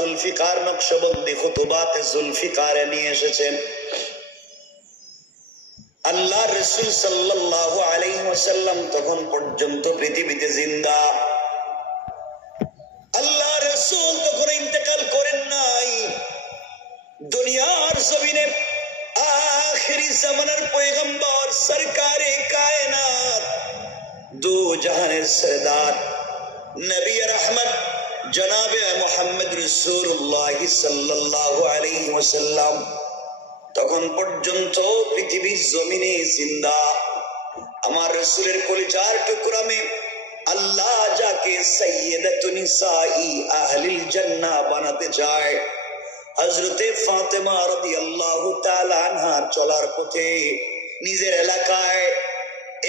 জুলফিকার নকশবন্দি খুতুবাতে জুলফিকারে নিয়ে এসেছেন। আল্লাহ রাসূল সাল্লাল্লাহু আলাইহি ওয়াসাল্লাম তখন পর্যন্ত পৃথিবীতে জিন্দা। আল্লাহ রাসূল তখন ইন্তেকাল করেন নাই। দুনিয়ার জমিনে আখিরি জামানার পয়গম্বর সরকারে কায়নাত দু জাহানের সরদার নবী রহমত জনাবে মুহাম্মদ রাসূলুল্লাহ সাল্লাল্লাহু আলাইহি ওয়াসাল্লাম তখন পর্যন্ত পৃথিবীর জমিনে জিন্দা। আমার রাসূলের কলিজার টুকরা মে আল্লাহ যাকে সাইয়্যিদাতুন নিসাই আহলিল জান্নাহ বানাতে চায়, হযরতে ফাতেমা রাদিয়াল্লাহু তাআলা আনহার চলার পথে নিজের এলাকায়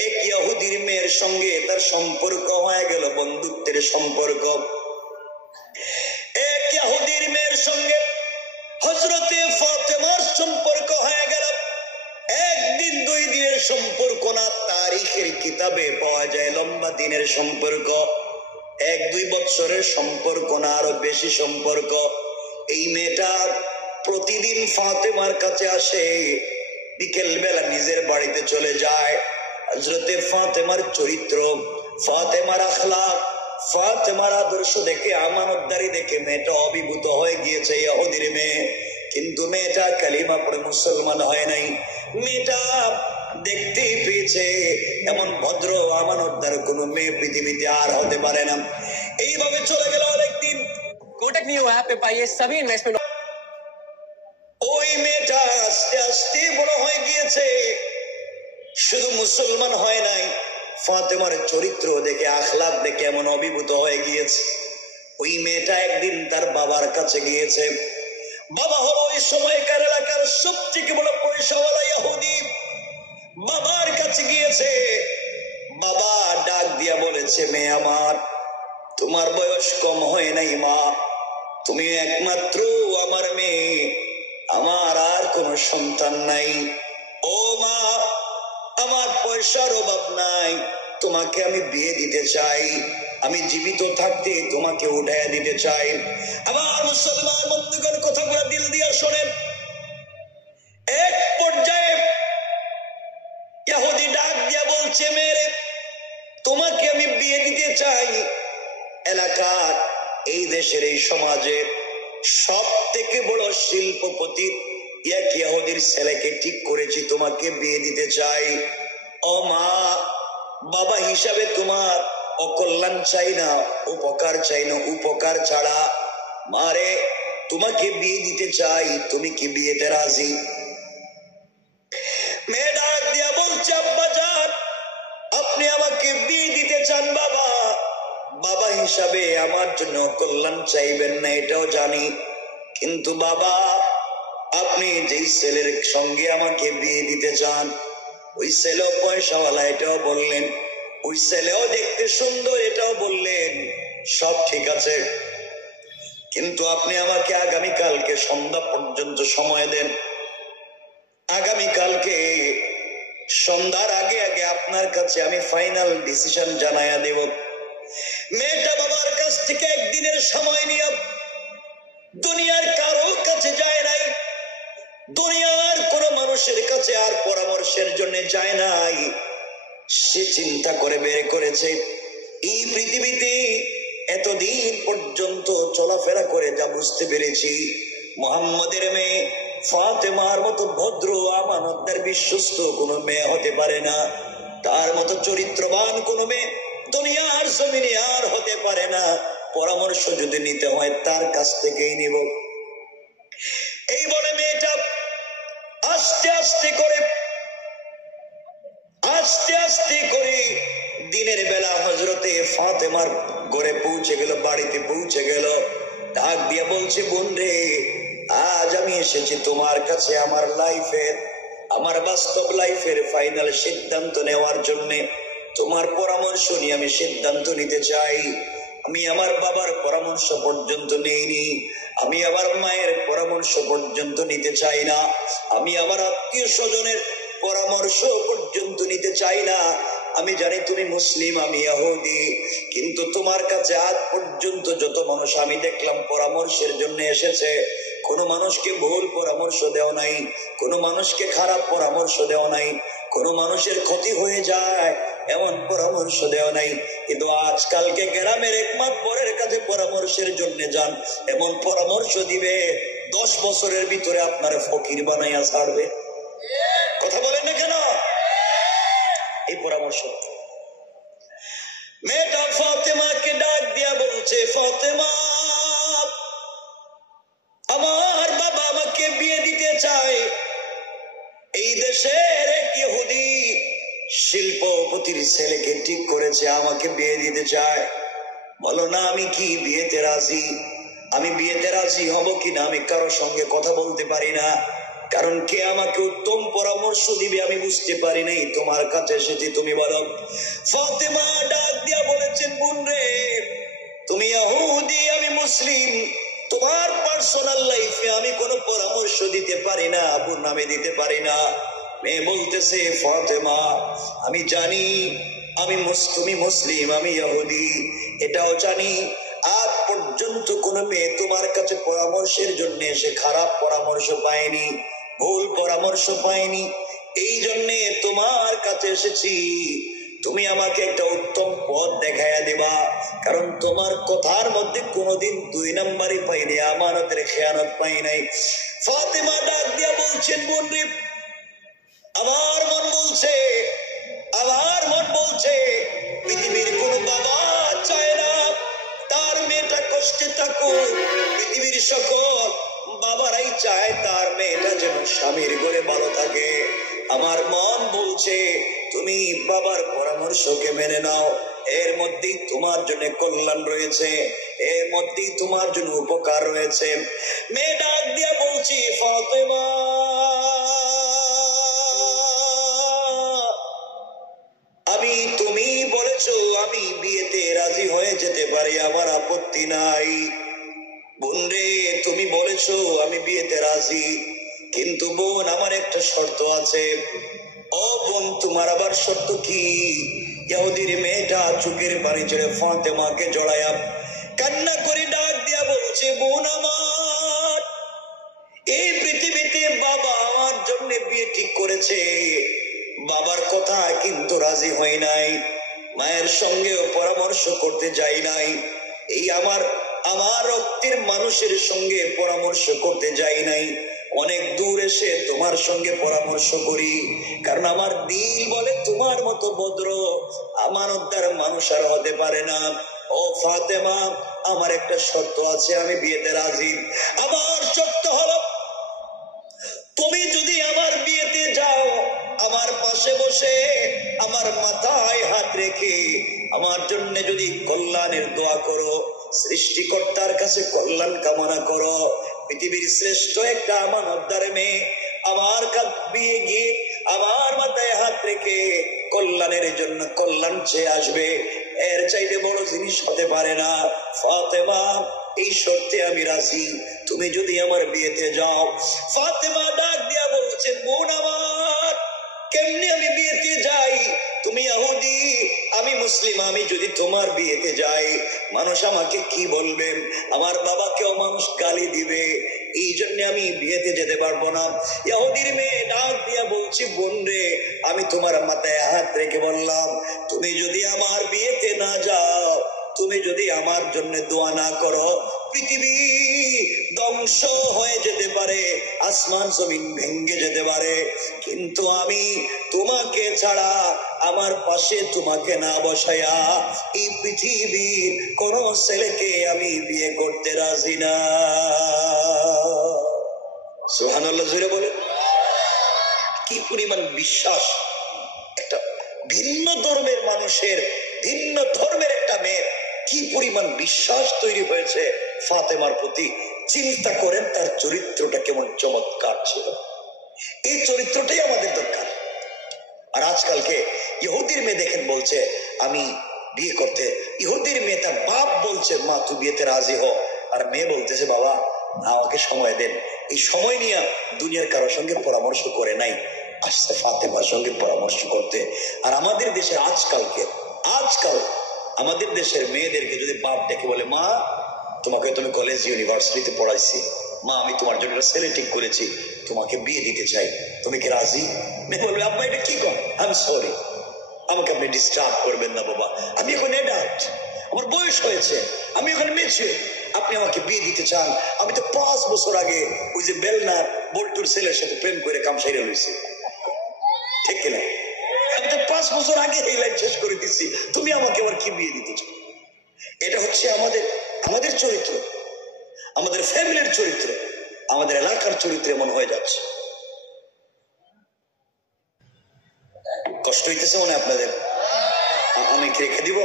এক ইহুদির মেয়ের সঙ্গে তার সম্পর্ক হয়ে গেল, বন্ধুত্বের সম্পর্ক। এক ইহুদির মেয়ের সঙ্গে হযরতে ফাতেমার সম্পর্ক হয়ে গেল। একদিন দুই দিনের সম্পর্ক না, তারিখের কিতাবে পাওয়া যায় লম্বা দিনের সম্পর্ক। এক দুই বছরের সম্পর্ক না, আরো বেশি সম্পর্ক। এই মেয়েটা প্রতিদিন ফাতেমার কাছে আসে, বিকেল বেলা নিজের বাড়িতে চলে যায়। হযরতে ফাতেমার চরিত্র, ফাতেমার আখলাক, ফাতেমার আদর্শ দেখে, আমানতদারি দেখে মেয়েটা অভিভূত হয়ে গিয়েছে ইহুদির মেয়ে। কিন্তু মেয়েটা কালিমা পড়ে মুসলমান হয় নাই। মেয়েটা দেখতেই পেয়েছে এমন ভদ্র আমানতদার কোন মেয়ে পৃথিবীতে আর হতে পারে না। এইভাবে চলে গেল অনেকদিন। कोटक न्यू ऐप पे पाइए सभी इन्वेस्टमेंट। ওই মেয়েটা আস্তে আস্তে বড় হয়ে গিয়েছে, শুধু মুসলমান হয় নাই, ফাতেমার চরিত্র দেখে, আখলাক দেখে এমন অভিভূত হয়ে গিয়েছে। ওই মেয়েটা একদিন তার বাবার কাছে গিয়েছে। বাবা হলো ওই সময়কার এলাকার সবথেকে বড় পয়সাওয়ালা ইহুদি। বাবার কাছে গিয়েছে। বাবা ডাক দিয়া বলেছে, মেয়ে আমার, তোমার বয়স কম হয় নাই মা, তুমি একমাত্র আমার মেয়ে, আমার আর কোনো সন্তান নাই। ও মা, আমার পয়সার অভাব নাই, তোমাকে আমি বিয়ে দিতে চাই, আমি জীবিত থাকতে তোমাকে উঠাইয়া দিতে চাই। আমার মুসলমান বন্ধুগণ, কথাগুলো দিল দিয়া শোনেন। এক পর্যায়ে ইহুদি ডাক দিয়া বলছে, মেয়ে, তোমাকে আমি বিয়ে দিতে চাই। এলাকার, এই দেশের, এই সমাজের সব থেকে বড় শিল্পপতি এক ইহুদির ছেলেকে ঠিক করেছি, তোমাকে বিয়ে দিতে চাই। ও মা, বাবা হিসাবে তোমার অকল্যাণ চাই না, উপকার চাই না, উপকার ছাড়া। মারে, তোমাকে বিয়ে দিতে চাই, তুমি কি বিয়েতে রাজি? মেয়ে ডাক দিয়া বলছে, আব্বা জান, আপনি আমাকে বিয়ে দিতে চান বাবা, বাবা হিসাবে আমার জন্য কল্যাণ চাইবেন না এটাও জানি, কিন্তু বাবা, আপনি যেই ছেলের সঙ্গে আমাকে বিয়ে দিতে চান ওই ছেলে পয়সাওয়ালা এটাও বললেন, ওই ছেলেও দেখতে সুন্দর এটাও বললেন, সব ঠিক আছে, কিন্তু আপনি আমাকে আগামীকালকে সন্ধ্যা পর্যন্ত সময় দেন। আগামীকালকে সন্ধ্যার আগে আগে আপনার কাছে আমি ফাইনাল ডিসিশন জানাইয়া দেব। মেয়েটা বাবার কাছ থেকে একদিনের সময় নিয়ে দুনিয়ার কারো কাছে যায় নাই, দুনিয়ার কোন মানুষের কাছে আর পরামর্শের জন্য যায় নাই। সে চিন্তা করে বের করেছে, এই পৃথিবীতে এতদিন পর্যন্ত চলাফেরা করে যা বুঝতে পেরেছি, মুহাম্মদের মেয়ে ফাতেমার মতো ভদ্র আমানতদার বিশ্বস্ত কোনো মেয়ে হতে পারে না, তার মতো চরিত্রবান কোনো মেয়ে দুনিয়ার জমিনে আর হতে পারে না। পরামর্শ যদি নিতে হয় তার কাছ থেকেই নিব। এই বলে মেয়েটা আস্তে আস্তে করে দিনের বেলা হযরতে ফাতেমার ঘরে পৌঁছে গেল, বাড়িতে পৌঁছে গেল। ডাক দিয়ে বলছে, বোন রে, আজ আমি এসেছি তোমার কাছে আমার লাইফের, আমার বাস্তব লাইফের ফাইনাল সিদ্ধান্ত নেওয়ার জন্য। তোমার পরামর্শ নিয়ে আমি সিদ্ধান্ত নিতে চাই। আমি আমার বাবার পরামর্শ পর্যন্ত নেইনি, আমি আমার মায়ের পরামর্শ পর্যন্ত নিতে চাই না, আমি আমার আত্মীয় স্বজনের পরামর্শ পর্যন্ত নিতে চাই না, আমি জানি তুমি মুসলিম, আমি ইহুদি, কিন্তু তোমার কাছে আজ পর্যন্ত যত মানুষ আমি দেখলাম পরামর্শের জন্য এসেছে, কোনো মানুষকে ভুল পরামর্শ দেওয়া নাই, কোনো মানুষকে খারাপ পরামর্শ দেওয়া নাই, কোনো মানুষের ক্ষতি হয়ে যায় এমন পরামর্শ দেওয়া নাই। কিন্তু আজকালকে গ্রামের একমাত্র পরের কাছে পরামর্শের জন্য যান, এমন পরামর্শ দিবে 10 বছরের ভিতরে আপনার ফকির বানাইয়া ছাড়বে। কথা বলেন না কেন? এই পরামর্শ মেয়েটা ফাতেমাকে ডাক দিয়া বলছে, ফাতেমা, আমার বাবা আমাকে বিয়ে দিতে চায়। এই দেশের এক ইহুদি শিল্পপতির ছেলেকে ঠিক করেছে, আমাকে বিয়ে দিতে চায়। বলো না আমি কি বিয়েতে রাজি? আমি বিয়েতে রাজি হব কিনা আমি কারো সঙ্গে কথা বলতে পারি না, কারণ কে আমাকে উত্তম পরামর্শ দিবে আমি বুঝতে পারি নাই। তোমার কাছে এসেছি, তুমি বলো। ফাতেমা ডাক দিয়া বলেছেন, বোন রে, তুমি ইহুদি, আমি মুসলিম, তোমার পার্সোনাল লাইফে আমি কোনো পরামর্শ দিতে পারি না, বোন আমি দিতে পারি না। মেয়ে বলতেছে, ফাতেমা, আমি জানি তুমি মুসলিম, আমি ইহুদি, এটাও জানি। আজ পর্যন্ত কোন মেয়ে তোমার কাছে পরামর্শের জন্য এসে খারাপ পরামর্শ পায়নি, ভুল পরামর্শ পায়নি। এই জন্যে তোমার কাছে এসেছি, তুমি আমাকে একটা উত্তম পথ দেখাইয়া দিবা, কারণ তোমার কথার মধ্যে কোনোদিন 2 নাম্বারই পাইনি, আমানতের খেয়ানত পাই নাই। ফাতেমা ডাক দিয়া বলছেন, বোন রে, আমার মন বলছে পৃথিবীর কোন বাবা চায় না তার মেয়েটা কষ্টে থাকুক। পৃথিবীর সকল বাবারাই চায় তার মেয়েটা যেন স্বামীর ঘরে ভালো থাকে। আমার মন বলছে তুমি বাবার পরামর্শকে মেনে নাও, এর মধ্যেই তোমার জন্য কল্যাণ রয়েছে, এর মধ্যেই তোমার জন্য উপকার রয়েছে। মেয়ে ডাক দিয়া বলছি, ফাতেমা, তুমি বলেছো আমি বিয়েতে রাজি হয়ে যেতে পারি, আমার আপত্তি নাই। বোন রে, তুমি বলেছো আমি বিয়েতে রাজি, কিন্তু বোন আমার একটা শর্ত আছে। ও বোন, তোমার আবার শর্ত কি? ইহুদির মেয়েটা চোখের পানি ছেড়ে ফাতেমাকে জড়ায়া কান্না করে ডাক দিয়া বলছে, বোন আমার, এই পৃথিবীতে বাবা আমার জন্য বিয়ে ঠিক করেছে, বাবার কথা কিন্তু রাজি হয় নাই, মায়ের সঙ্গেও পরামর্শ করতে যাই নাই, এই আমার রক্তের মানুষের সঙ্গে পরামর্শ করতে যাই নাই, অনেক দূর এসে তোমার সঙ্গে পরামর্শ করি, কারণ আমার দিল বলে তোমার মতো ভদ্র আমানতদার মানুষ আর হতে পারে না। ও ফাতেমা, আমার একটা শর্ত আছে, আমি বিয়েতে রাজি। আমার শর্ত হলো, তুমি যদি আমার বিয়েতে যাও, আমার পাশে বসে আমার মাথায় হাত রেখে আমার জন্য যদি কল্যাণের দোয়া করো, সৃষ্টিকর্তার কাছে কল্যাণ কামনা করো, পৃথিবীর শ্রেষ্ঠ একটা আমানতদার মেয়ে আমার বিয়ে গিয়ে আমার মাথায় হাত রেখে কল্যাণের জন্য কল্যাণ চেয়ে আসবে, এর চাইতে বড় জিনিস হতে পারে না। ফাতেমা, এই শর্তে আমি রাজি, তুমি যদি আমার বিয়েতে যাও। ফাতেমা ডাক দিয়া বলছে, বোন আমার, কেমনি আমি বিয়েতে যাই? তুমি ইহুদি, আমি মুসলিম, আমি যদি তোমার বিয়েতে যাই মানুষ আমাকে কি বলবেন? আমার বাবাকেও মানুষ গালি দিবে, এই জন্য আমি বিয়েতে যেতে পারবো না। ইহুদির মেয়ে ডাক দিয়া বলছি, বোন রে, আমি তোমার মাথায় হাত রেখে বললাম, তুমি যদি আমার বিয়েতে না যাও, তুমি যদি আমার জন্য দোয়া না করো, পৃথিবী ধ্বংস হয়ে যেতে পারে, আসমান জমিন ভেঙে যেতে পারে, কিন্তু আমি তোমাকে ছাড়া, আমার পাশে তোমাকে না বসায়া এই পৃথিবীর কোন ছেলেকে আমি বিয়ে করতে রাজি না। সুবহানাল্লাহ, জোরে বলেন। কি পরিমাণ বিশ্বাস! একটা ভিন্ন ধর্মের মানুষের, ভিন্ন ধর্মের একটা মেয়ের কি পরিমাণ বিশ্বাস তৈরি হয়েছে ফাতেমার প্রতি। চিন্তা করেন তার চরিত্রটা কেমন চমৎকার ছিল। এই চরিত্রটাই আমাদের দরকার। আর আজকালকে ইহুদির মেয়ে দেখেন বলছে আমি বিয়ে করতে, ইহুদির মেয়ে তার বাপ বলছে মা তুই বিয়েতে রাজি হ, আর মেয়ে বলতেছে বাবা আমাকে সময় দেন। এই সময় নিয়ে দুনিয়ার কারোর সঙ্গে পরামর্শ করে নাই, আসছে ফাতেমার সঙ্গে পরামর্শ করতে। আর আমাদের দেশে আজকাল আমাদের দেশের মেয়েদেরকে যদি বাপ ডেকে বলে, মা তোমাকে তুমি কলেজ ইউনিভার্সিটিতে পড়াইছি, মা আমি তোমার জন্য একটা ছেলে ঠিক করেছি, তোমাকে বিয়ে দিতে চাই, তুমি কি রাজি? মেয়ে বলবে, আব্বা এটা কি কর, আই এম সরি, আমাকে আপনি ডিস্টার্ব করবেন না বাবা, আমি এখন অ্যাডাল্ট, আমার বয়স হয়েছে, আমি এখন ম্যাচিউর, আপনি আমাকে বিয়ে দিতে চান? আমি তো 5 বছর আগে ওই যে বেলনার বল্টুর ছেলের সাথে প্রেম করে কাম সাইরা লইছি, ঠিক কিনা? আমি তো 5 বছর আগে এই লাইফ শেষ করে দিচ্ছি, তুমি আমাকে আবার কি বিয়ে দিতে চাও? এটা হচ্ছে আমাদের চরিত্র, আমাদের ফ্যামিলির চরিত্র, আমাদের এলাকার চরিত্র এমন হয়ে যাচ্ছে। কষ্ট হইতেছে মনে আপনাদের? আমি কি রেখে দিব?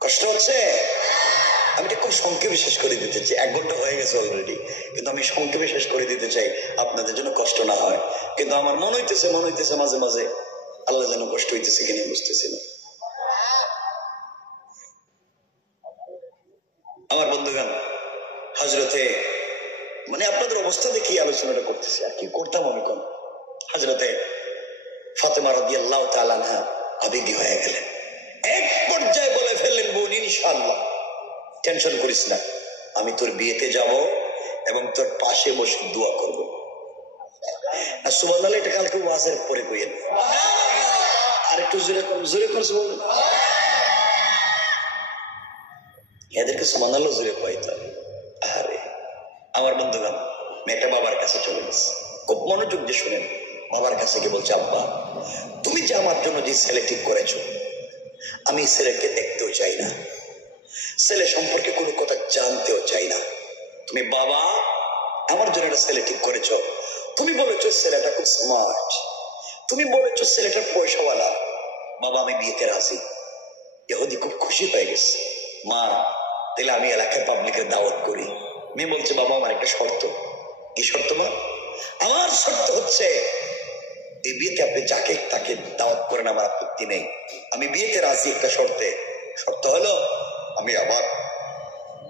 কষ্ট হচ্ছে? আমি এটা খুব সংক্ষেপে শেষ করে দিতে চাই, 1 ঘন্টা হয়ে গেছে অলরেডি, কিন্তু আমি সংক্ষেপে শেষ করে দিতে চাই, আপনাদের জন্য কষ্ট না হয়। কিন্তু আমার মনে হইতেছে মাঝে মাঝে আল্লাহ যেন কষ্ট হইতেছে কিনা বুঝতেছি না। আমার বন্ধুগণ, হযরতে আপনাদের অবস্থা দেখি আলোচনাটা করতেছি, আর কি করতাম আমি কোন। হযরতে ফাতেমা রাদিয়াল্লাহু তাআলা আনহা আবেগী হয়ে গেলেন, এক পর্যায়ে বলে ফেললেন, বোন ইনশাআল্লাহ টেনশন করিস না, আমি তোর বিয়েতে যাব এবং তোর পাশে বসে দোয়া করব। আর সুবহানাল্লাহ, এটা কালকে ওয়াজের পরে কইেন, আর একটু জোরে করে সুবহানাল্লাহ। এদেরকে সুবহানাল্লাহ জোরে কইতে হবে। আরে আমার বন্ধুগণ, মেয়েটা বাবার কাছে চলে গেছে, খুব মনোযোগ দিয়ে শুনেন। বাবার কাছে গিয়ে বলছে, আব্বা তুমি যে আমার জন্য যে ছেলে ঠিক করেছো, আমি ছেলেকে দেখতেও চাই না, ছেলে সম্পর্কে কোনো কথা জানতেও চাই না। তুমি বাবা আমার জন্য একটা ছেলে ঠিক করেছো, তুমি বলেছো ছেলেটা খুব স্মার্ট, তুমি বলেছো ছেলেটা পয়সাওয়ালা, বাবা আমি বিয়েতে রাজি। ইহুদি খুব খুশি হয়ে গেছে, মা তাহলে আমি এলাকার পাবলিকের দাওয়াত করি। মেয়ে বলছে, বাবা আমার একটা শর্ত। কি শর্ত মা? আমার শর্ত হচ্ছে এই বিয়েতে আপনি যাকে তাকে দাওয়াত করেন, আমার আপত্তি নেই, আমি বিয়েতে রাজি একটা শর্তে। শর্ত হলো আমি আমার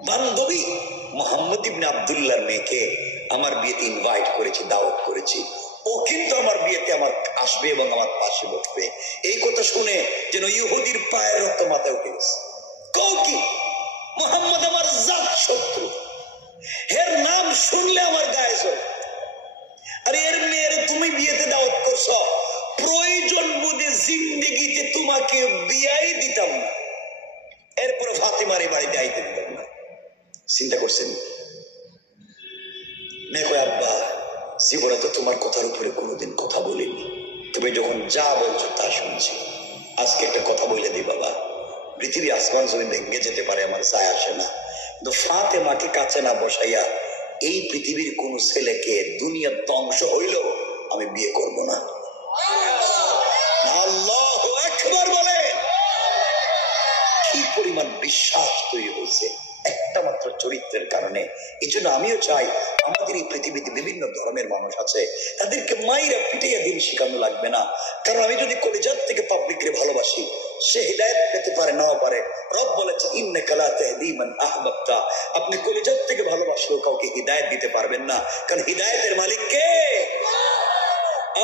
বান্ধবী মোহাম্মদ ইবনে আব্দুল্লাহর মেয়েকে আমার বিয়েতে ইনভাইট করেছি, দাওয়াত করেছি, ও কিন্তু আমার বিয়েতে আমার আসবে এবং আমার পাশে বসবে। এই কথা শুনে যেন ইহুদির পায়ের রক্ত মাথায় উঠে গেছে। কও কি? মোহাম্মদ আমার জাত শত্রু, এর নাম শুনলে আমার গায়ে জ্বলে। আর এর মেয়ের তুমি বিয়েতে দাওয়াত করছো, প্রয়োজন বোধে জিন্দেগিতে তোমাকে বিয়াই দিতাম না, এরপরে ফাতেমার এই বাড়িতে আইতে দিতাম না। চিন্তা করছেন? মেয়ে কয়, আব্বা জীবনে তো তোমার কথার উপরে কোনোদিন কথা বলিনি, তুমি যখন যা বলছো তা শুনছি, আজকে একটা কথা বলে দিই বাবা, পৃথিবী আসমান জমি ভেঙে যেতে পারে, আমার যায় আসে না, কিন্তু ফাতেমাকে কাছে না বসাইয়া এই পৃথিবীর কোন ছেলেকে দুনিয়ার ধ্বংস হইলেও আমি বিয়ে করব না। আল্লাহু আকবার বলে। কি পরিমাণ বিশ্বাস তৈরি হয়েছে একটা মাত্র চরিত্রের কারণে। এই জন্য আমিও চাই আমাদের এই পৃথিবীতে বিভিন্ন ধর্মের মানুষ আছে, তাদেরকে মাইরা পিটাইয়া দিন শিখানো লাগবে না। কারণ আমি যদি কলিজাত থেকে পাবলিককে ভালোবাসি, সে হিদায়াত পেতে পারে নাও পারে। রব বলেছে, ইন্নাকা লা তাহদি মান আহবাবতা, আপনি কলিজাত থেকে ভালোবাসলেও কাউকে হিদায়াত দিতে পারবেন না, কারণ হিদায়াতের মালিক কে?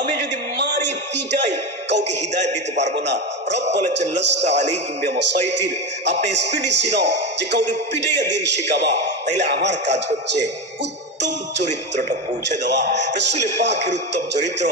আমি যদি মারি পিটাই কাউকে হিদায়াত দিতে পারবো না। রব বলেছেন, লাস্তা আলাইহিম বিমুসাইতির, আপনি স্পিডি ছিনো যে কাউকে পিটাইয়া দিন শিখাবা। তাইলে আমার কাজ হচ্ছে উত্তম চরিত্রটা পৌঁছে দেওয়া। রাসূল পাকের উত্তম চরিত্র,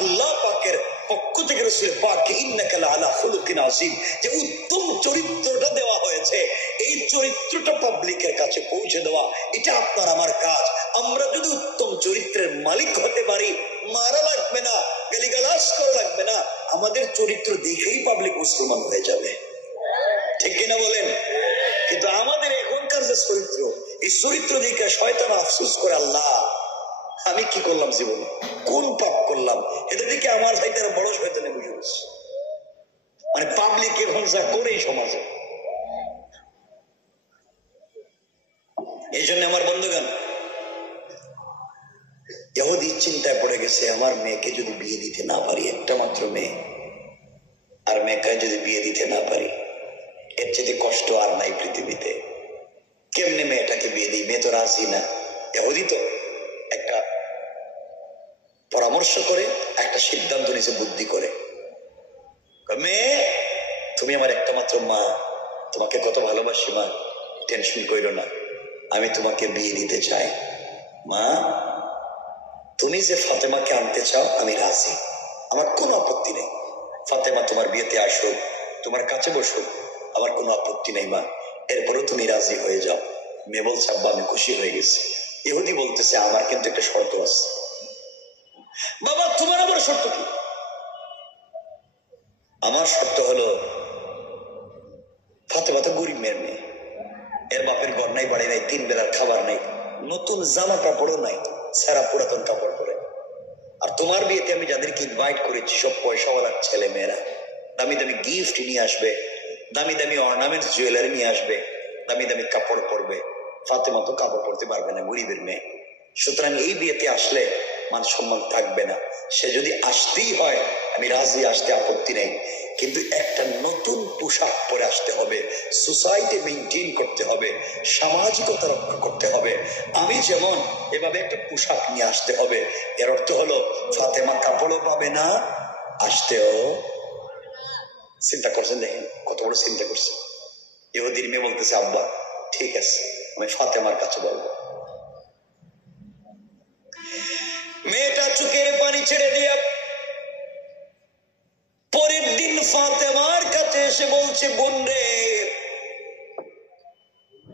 আল্লাহ পাকের পক্ষ থেকে রাসূল পাককে ইন্নাকা লাআলা খুলুকিন আযীম, যে উত্তম চরিত্রটা দেওয়া হয়েছে, এই চরিত্রটা পাবলিকের কাছে পৌঁছে দেওয়া, এটা আপনার আমার কাজ। আমরা যদি উত্তম চরিত্রের মালিক হতে পারি, মারা লাগবে না, গালিগালাজ করা লাগবে না, আমাদের চরিত্র দেখেই পাবলিক মুসলমান হয়ে যাবে, ঠিক কিনা বলেন? কিন্তু আমাদের এখনকার যে চরিত্র, এই চরিত্র দেখে শয়তান আফসোস করে, আল্লাহ আমি কি করলাম জীবনে, কোন পাপ করলাম, এটা দেখে আমার চাইতে বড় শয়তানে বুঝে গেছে। মানে পাবলিক এখন যা করে এই সমাজে। এই জন্য আমার বন্ধুগণ, ইহুদি চিন্তায় পড়ে গেছে, আমার মেয়েকে যদি বিয়ে দিতে না পারি, একটা মাত্র মেয়ে, আর মেয়েকে যদি বিয়ে দিতে না পারি, এর চেয়ে কষ্ট আর নাই পৃথিবীতে। কেমনে মেয়েটাকে বিয়ে দিই? মেয়ে তো রাজি না। ইহুদি তো একটা পরামর্শ করে একটা সিদ্ধান্ত নিয়েছে বুদ্ধি করে, মেয়ে তুমি আমার একটা মাত্র মা, তোমাকে কত ভালোবাসি মা, টেনশন কইরো না, আমি তোমাকে বিয়ে দিতে চাই। মা তুমি যে ফাতেমাকে আনতে চাও আমি রাজি, আমার কোনো আপত্তি নেই। ফাতেমা তোমার বিয়েতে আসুক, তোমার কাছে বসুক, আমার কোনো আপত্তি নেই মা, এরপরও তুমি রাজি হয়ে যাও। মেয়ে বলছে আব্বা আমি খুশি হয়ে গেছি। ইহুদি বলতেছে আমার কিন্তু একটা শর্ত আছে। বাবা তোমার আবার শর্ত কি? আমার শর্ত হলো ফাতেমা তো গরিব মেয়ের মেয়ে, এর বাপের ঘর নাই, বাড়ি নাই, 3 বেলার খাবার নাই, নতুন জামা কাপড়ও নাই, সারা পুরাতন কাপড় পরে। আর তোমার বিয়েতে আমি যাদেরকে ইনভাইট করেছি সব পয়সাওয়ালার ছেলে মেয়েরা, দামি দামি গিফট নিয়ে আসবে, দামি দামি অর্নামেন্টস জুয়েলারি নিয়ে আসবে, দামি দামি কাপড় পরবে। ফাতেমা তো কাপড় পরতে পারবে না, গরিবের মেয়ে, সুতরাং এই বিয়েতে আসলে মান সম্মান থাকবে না। সে যদি আসতেই হয় আমি রাজি, আসতে আপত্তি নেই, কিন্তু একটা নতুন পোশাক পরে আসতে হবে, সোসাইটি মেনটেন করতে হবে, সামাজিকতা রক্ষা করতে হবে। আমি যেমন এভাবে একটা পোশাক নিয়ে আসতে হবে। এর অর্থ হলো ফাতেমা কাপড়ও পাবে না, আসতেও। চিন্তা করছেন, দেখেন কত বড় চিন্তা করছে। ইহুদির মেয়ে বলতেছে আব্বা ঠিক আছে, আমি ফাতেমার কাছে বলবো। মেয়েটা চোখের পানি ছেড়ে দিয়া পরের দিন ফাতেমার কাছে এসে বলছে বোন রে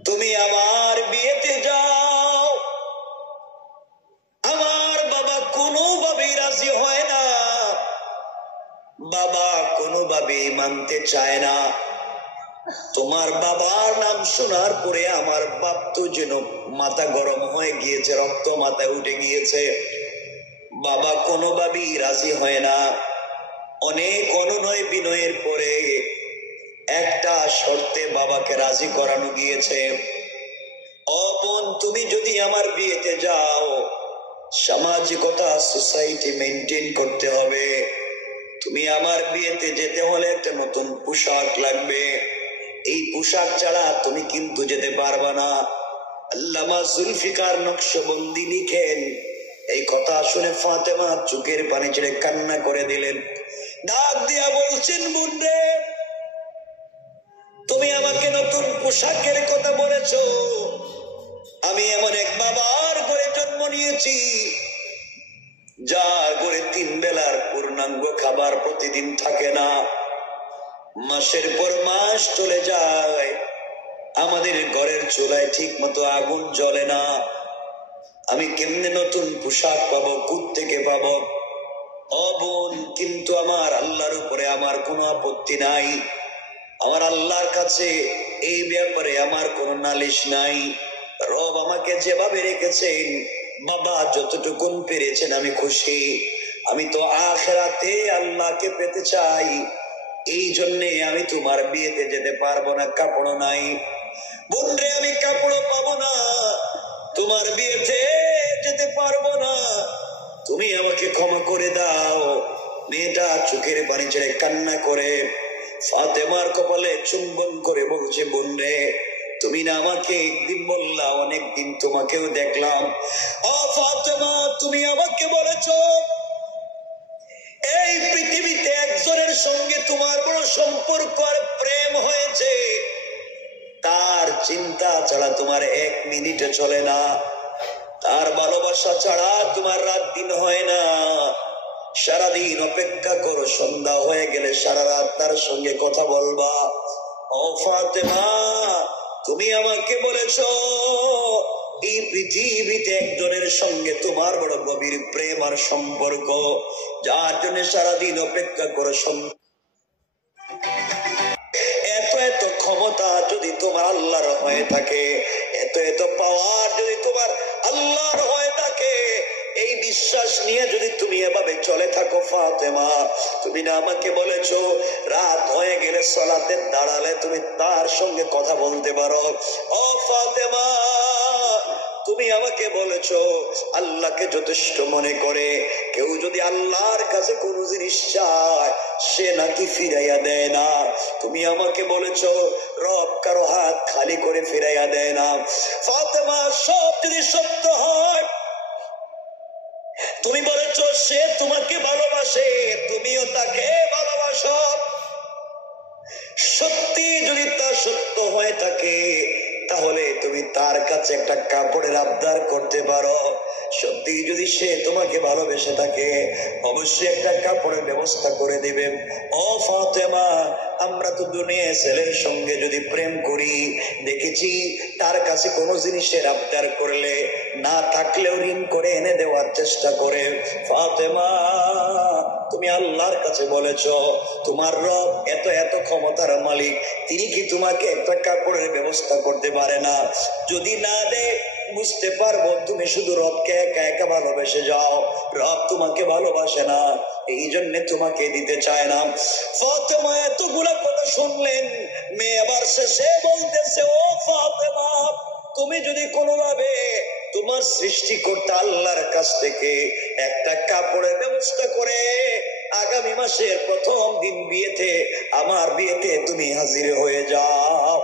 তুমি আমার বিয়েতে যাও। আমার বাবা কোনোভাবেই রাজি হয় না, বাবা কোনোভাবেই মানতে চায় না। তোমার বাবার নাম শোনার পরে আমার বাপ তো যেন মাথা গরম হয়ে গিয়েছে, রক্ত মাথায় উঠে গিয়েছে। বাবা কোনোভাবেই রাজি হয় না। অনেক অনুনয় বিনয়ের পরে একটা শর্তে বাবাকে রাজি করানো গিয়েছে। ও বোন তুমি যদি আমার বিয়েতে যাও, সামাজিকতা সোসাইটি মেনটেন করতে হবে। তুমি আমার বিয়েতে যেতে হলে একটা নতুন পোশাক লাগবে, এই পোশাক ছাড়া তুমি কিন্তু যেতে পারবা না। আল্লামা জুলফিকার নকশবন্দি লিখেন, এই কথা শুনে ফাতেমা চোখের পানি ছেড়ে কান্না করে দিলেন। ডাক দিয়া বলছেন বোন রে তুমি আমাকে নতুন পোশাকের কথা বলেছ, আমি এমন এক বাবার ঘরে জন্ম নিয়েছি যা ঘরে 3 বেলার পূর্ণাঙ্গ খাবার প্রতিদিন থাকে না, মাসের পর মাস চলে যায়, আমাদের ঘরের চুলায় ঠিক মতো আগুন জ্বলে না। আমি কেমনে নতুন পোশাক পাবো, কোত্থেকে পাবো? ও বোন কিন্তু আমার আল্লাহর উপরে আমার কোনো আপত্তি নাই, আমার আল্লাহর কাছে এই ব্যাপারে আমার কোনো নালিশ নাই। রব আমাকে যেভাবে রেখেছেন, বাবা যতটুকু পেরেছেন আমি খুশি। আমি তো আখিরাতে আল্লাহকে পেতে চাই, এই জন্যে আমি তোমার বিয়েতে যেতে পারবো না, কাপড় নাই। বোন রে আমি কাপড় পাবো না, তোমার বিয়েতে যেতে পারবো না, তুমি আমাকে ক্ষমা করে দাও। মেয়েটা চোখের পানি ছেড়ে কান্না করে ফাতেমার কপালে চুম্বন করে বলছে বোন রে তুমি না আমাকে একদিন বললা, অনেকদিন তোমাকেও দেখলাম। ও ফাতেমা তুমি আমাকে বলেছো এই পৃথিবীতে একজনের সঙ্গে তোমার বড় সম্পর্ক আর প্রেম হয়েছে, তার চিন্তা ছাড়া তোমার 1 মিনিটে চলে না, তার ভালোবাসা ছাড়া তোমার রাত দিন হয় না। সারাদিন অপেক্ষা করো, সন্ধ্যা হয়ে গেলে সারা রাত তার সঙ্গে কথা বলবা। ও ফাতেমা তুমি আমাকে বলেছো এই পৃথিবীতে একজনের সঙ্গে তোমার বড় গভীর প্রেম আর সম্পর্ক, যার জন্য সারাদিন অপেক্ষা করো। এত এত ক্ষমতা যদি তোমার আল্লাহর হয়ে থাকে, এত এত পাওয়ার যদি তোমার আল্লাহর হয়ে থাকে, এই বিশ্বাস নিয়ে যদি তুমি এভাবে চলে থাকো ফাতেমা, তুমি না আমাকে বলেছো রাত হয়ে গেলে সালাতে দাঁড়ালে তুমি তার সঙ্গে কথা বলতে পারো। ও ফাতেমা তুমি আমাকে বলেছো আল্লাহকে যথেষ্ট মনে করে কেউ যদি আল্লাহর কাছে কোনো জিনিস চায় সে নাকি ফিরাইয়া দেয় না। তুমি আমাকে বলেছো রব কারো হাত খালি করে ফিরাইয়া দেয় না। ফাতেমা সব যদি সত্য হয় তুমি বলেছো সে তোমাকে ভালোবাসে, তুমিও তাকে ভালোবাসো। সত্যি যদি তা সত্য হয়ে থাকে তাহলে তুমি তার কাছে একটা কাপড়ের আবদার করতে পারো। সত্যি যদি সে তোমাকে ভালোবেসে থাকে অবশ্যই একটা কাপড়ের ব্যবস্থা করে দিবে। ও ফাতেমা, আমরা তো দুনিয়ায় ছেলের সঙ্গে যদি প্রেম করি দেখেছি তার কাছে কোনো জিনিসের আবদার করলে না থাকলেও ঋণ করে এনে দেওয়ার চেষ্টা করে। ফাতেমা, তুমি আল্লাহর কাছে বলেছো তোমার রব এত এত ক্ষমতার মালিক, তিনি কি তোমাকে একটা কাপড়ের ব্যবস্থা করতে পারে না? যদি না দেয় বুঝতে পারবো তুমি শুধু রবকে একা একা ভালোবেসে যাও, রব তোমাকে ভালোবাসে না, এই জন্য তোমাকে দিতে চায় না। ফাতেমা এতগুলা কথা শুনলেন, মেয়ে আবার শেষে বলতেছে, ও ফাতেমা, তুমি যদি কোনোভাবে তোমার সৃষ্টিকর্তা আল্লাহর কাছ থেকে একটা কাপড়ের ব্যবস্থা করে আগামী মাসের প্রথম দিন বিয়েতে, আমার বিয়েতে তুমি হাজির হয়ে যাও,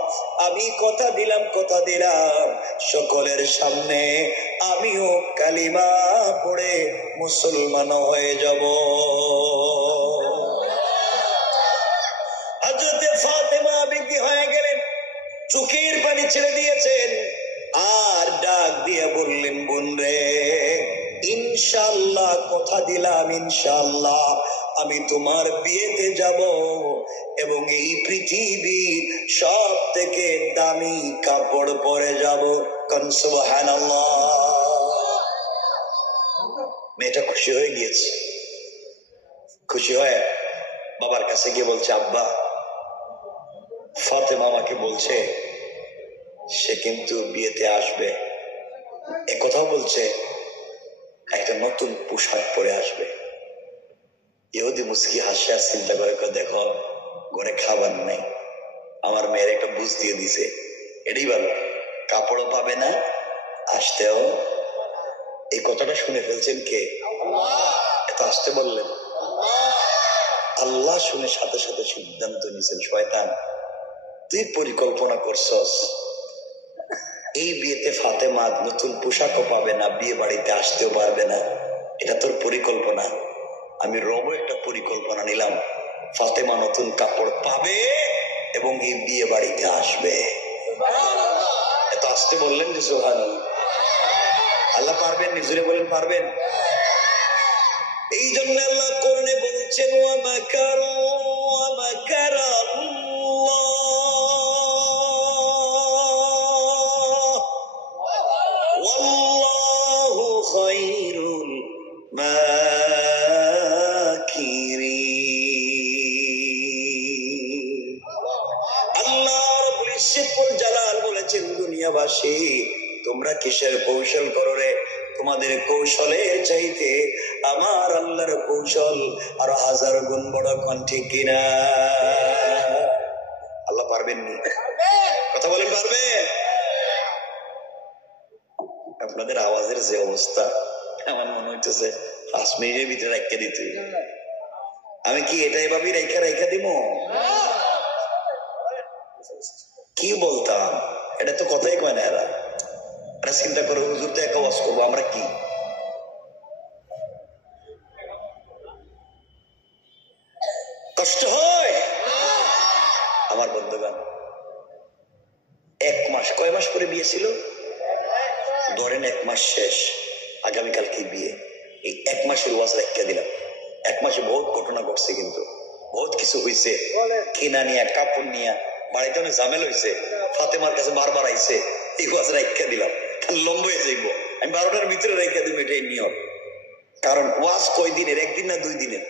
আমি কথা দিলাম সকলের সামনে আমিও কালিমা পড়ে মুসলমান হয়ে যাব। হযরতে ফাতেমা বিবি হয়ে গেলেন, চোখের পানি ছেড়ে দিয়েছেন আর ডাক দিয়ে বললেন, বোন রে, ইনশাআল্লাহ কথা দিলাম, ইনশাআল্লাহ আমি তোমার বিয়েতে যাব এবং এই পৃথিবীর সব থেকে দামি কাপড় পরে যাব। সুবহানাল্লাহ। মেয়েটা খুশি হয়ে গিয়েছে। খুশি হয়ে বাবার কাছে গিয়ে বলছে, আব্বা, ফাতেমা আমাকে বলছে সে কিন্তু বিয়েতে আসবে, একথাও বলছে একটা নতুন পোশাক পরে আসবে। ইহুদি মুস্কি হাসে আর চিন্তা করে, দেখো ঘরে খাবার নাই, আমার মেয়ের একটা বুঝ দিয়ে দিছে, এটাই ভালো, কাপড়ও পাবে না, আসতেও। এই কথাটা শুনে ফেলছেন কে? এত আসতে বললেন আল্লাহ। শুনে সাথে সাথে সিদ্ধান্ত নিয়েছেন, শয়তান তুই পরিকল্পনা করছস এই বিয়েতে ফাতেমা নতুন পোশাকও পাবে না, বিয়ে বাড়িতে আসতেও পারবে না, এটা তোর পরিকল্পনা। আমি রব একটা পরিকল্পনা নিলাম, ফাতেমা নতুন কাপড় পাবে এবং এই বিয়ে বাড়িতে আসবে। এত আসতে বললেন যে সুবহানাল্লাহ। আল্লাহ পারবেন, নিজরে বলেন পারবেন। এই জন্য আল্লাহ কোরআনে বলছেন, ওয়া মাকারু ওয়া মাকারাল্লাহ ওয়াল্লাহু খায়রুল মাকিরিন। আল্লাহ রাব্বুল ইজ্জতুল জালাল বলেছেন, দুনিয়াবাসী তোমরা কিসের কৌশল করো রে? তোমাদের কৌশলের চাইতে আমার আল্লাহর কৌশল আর 1000 গুণ বড়। কোন ঠিক কিনা? আল্লাহ পারবেন নি? কথা বলেন পারবেন? আপনাদের আওয়াজের যে অবস্থা, আমার মনে হইতেছে 5 মিনিটের ভিতরে রেখে দিতে। আমি কি এটা এভাবেই রেখা দিব? কি বলতাম? এটা তো কথাই কয় না এরা। চিন্তা করে হুজুর তো একা ওয়াজ করবো, আমরা কি কষ্ট হয় আমার বন্ধুগণ। 1 মাস, কয় মাস করে বিয়ে ছিল ধরেন, 1 মাস শেষ, আগামীকাল কি বিয়ে। এই 1 মাসের ওয়াজ রেখে দিলাম। 1 মাসে বহুত ঘটনা ঘটছে, কিন্তু বহুত কিছু হয়েছে। কিনা নিয়ে, কাপড় নিয়ে বাড়িতে অনেক ঝামেলা হয়েছে। ফাতেমার কাছে বারবার আইছে, এই ওয়াজ রেখে দিলাম, লম্বা হয়ে যাইব। আমি 12টার ভিতরে রেখে দিব, এটাই নিয়ম। কারণ ওয়াজ কয় দিনের? 1 দিন না 2 দিনের?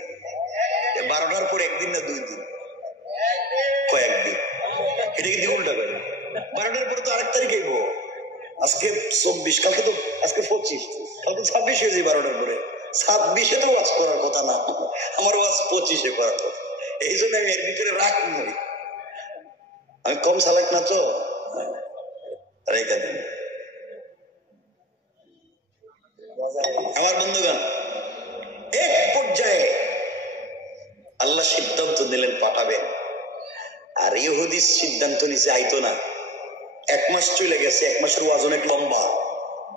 12টার পর 1 দিন না 2 দিন? কয়েকদিন। এটা কিন্তু উল্টা করে। 12টার পরে তো আরেক তারিখ আইব। আজকে 24, কালকে তো, আজকে 25, কালকে 26 হয়ে যায়। 12টার পরে 26-এ তো ওয়াজ করার কথা না, আমার ওয়াজ 25-এ করার কথা। এই জন্য আমি এর ভিতরে রাখ নই, আমি কম চালাক না তো, রেখে দিন। আমার বন্ধুগণ, এক পর্যায়ে আল্লাহ সিদ্ধান্ত নিলেন পাঠাবেন। আর ইহুদি সিদ্ধান্ত নিচে আইতো না। 1 মাস চলে গেছে, 1 মাসের ওয়াজ অনেক লম্বা,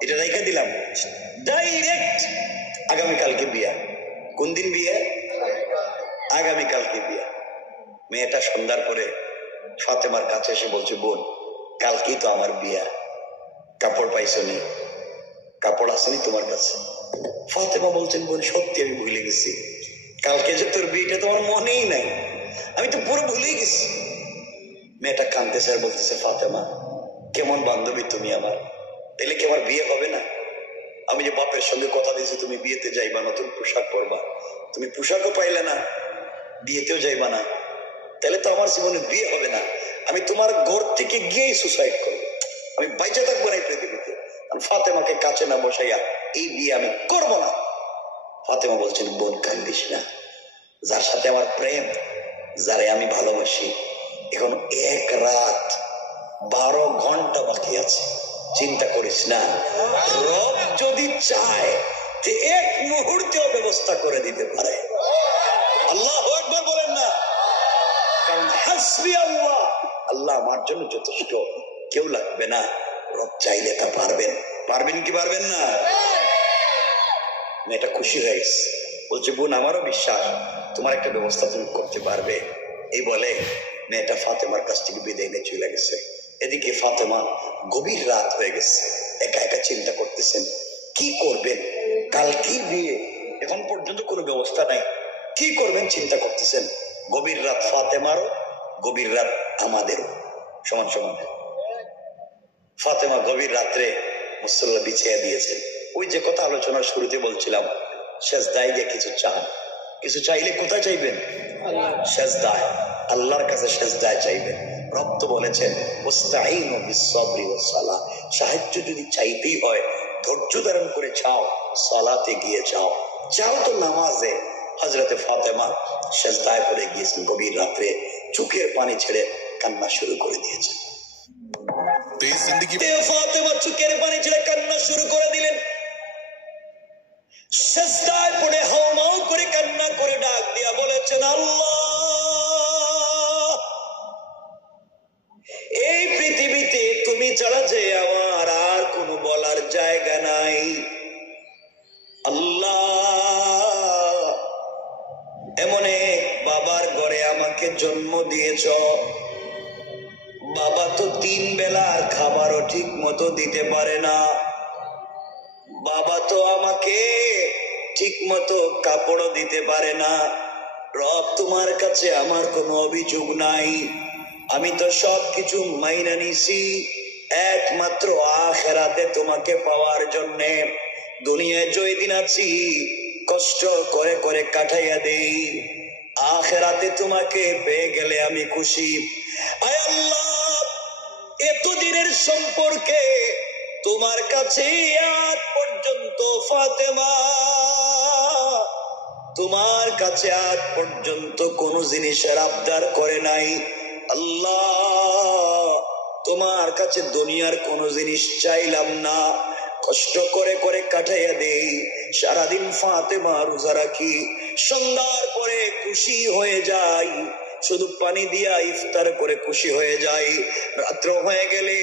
এটা রেখে দিলাম। ডাইরেক্ট আগামীকালকে বিয়া। কোন দিন বিয়ে? আগামীকালকে বিয়া। মেয়েটা সন্ধ্যার পরে ফাতেমার কাছে এসে বলছে, বোন কালকেই তো আমার বিয়া, কাপড় পাইছো নি? কাপড় আসেনি তোমার কাছে? ফাতেমা বলছেন, বোন সত্যি আমি ভুলে গেছি, কালকে যে তোর বিয়েটা তোমার মনেই নাই, আমি তো পুরো ভুলেই গেছি। মেয়েটা কাঁদতেছে আর বলতেছে, ফাতেমা কেমন বান্ধবী তুমি আমার, তাইলে কি আমার বিয়ে হবে না? আমি যে বাপের সঙ্গে কথা দিয়েছি তুমি বিয়েতে যাইবা, নতুন পোশাক পরবা, তুমি পোশাকও পাইলে না, বিয়েতেও যাইবা না, তাহলে তো আমার জীবনে বিয়ে হবে না। আমি তোমার ঘর থেকে গিয়েই সুসাইড করবো, আমি বাইচে থাকবো না এই পৃথিবীতে। ফাতেমাকে কাছে না বসাইয়া এই বিয়ে আমি করবো না। ফাতেমা বলছেন, বোন কান্দিস না, যার সাথে আমার প্রেম, যারে আমি ভালোবাসি, এখন 1 রাত 12 ঘন্টা বাকি আছে, চিন্তা করিস না, রব যদি চায় যে 1 মুহূর্তেও ব্যবস্থা করে দিতে পারে। আল্লাহু আকবার বলেন না, কারণ হাসবি আল্লাহ, আল্লাহ আমার জন্য যথেষ্ট, কেউ লাগবে না। রব চাইলে তা পারবেন। পারবেন কি পারবেন না? মেয়েটা খুশি হয়ে গেছে, বলছে, বোন আমারও বিশ্বাস তোমার একটা ব্যবস্থা তুমি করতে পারবে। এই বলে মেয়েটা ফাতেমার কাছ থেকে বিদায় নিয়ে চলে গেছে। এদিকে ফাতেমা গভীর রাত হয়ে গেছে, একা একা চিন্তা করতেছেন কি করবেন, কালকেই বিয়ে, এখন পর্যন্ত কোনো ব্যবস্থা নাই, কি করবেন চিন্তা করতেছেন। গভীর রাত ফাতেমারও, গভীর রাত আমাদেরও, সমান সমান। ফাতেমা গভীর রাত্রে মুসল্লা বিছিয়ে দিয়েছেন। ওই যে কথা আলোচনার শুরুতে বলছিলাম, সেজদায় গিয়ে কিছু চান, কিছু চাইলে কোথায় চাইবেন? সেজদায়, আল্লাহর কাছে সেজদায় চাইবেন। রব তো বলেছেন, ওয়াস্তাঈনু বিস-সাবরি ওয়াস-সালাহ, সাহায্য যদি চাইতেই হয় ধৈর্য ধারণ করে চাও, সালাতে গিয়ে চাও, চাও তো নামাজে। হযরতে ফাতেমা সেজদায় পড়ে গিয়েছেন গভীর রাত্রে, চোখের পানি ছেড়ে কান্না শুরু করে দিয়েছেন। ফাতেমা চোখের পানি ছেড়ে কান্না শুরু করে দিলেন। সেজদায় পড়ে হাওমাও করে কান্না করে ডাক দিয়া বলেছেন, আল্লাহ এই পৃথিবীতে তুমি ছাড়া যে আমার আর কোনো বলার জায়গা নাই। আল্লাহ এমন এক বাবার ঘরে আমাকে জন্ম দিয়েছ, বাবা তো 3 বেলার খাবারও ঠিক মতো দিতে পারে না, বাবা তো আমাকে ঠিক মতো কাপড়ও দিতে পারে না। রব তোমার কাছে আমার কোনো অভিযোগ নাই, আমি তো সবকিছু মাইনা নিছি একমাত্র আখিরাতে তোমাকে পাওয়ার জন্যে। দুনিয়ায় জয়দিন আছি কষ্ট করে করে কাটাইয়া দেই, আখিরাতে তোমাকে পেয়ে গেলে আমি খুশি। আয় আল্লাহ এতদিনের সম্পর্কে তোমার কাছে আজ পর্যন্ত ফাতেমা তোমার কাছে আজ পর্যন্ত কোন জিনিসের আবদার করে নাই। আল্লাহ তোমার কাছে দুনিয়ার কোন জিনিস চাইলাম না, কষ্ট করে করে কাটাইয়া দেই। সারাদিন ফাতেমা রোজা রাখি, সন্ধ্যার পরে খুশি হয়ে যাই, শুধু পানি দিয়া ইফতার করে খুশি হয়ে যাই। রাত্র হয়ে গেলে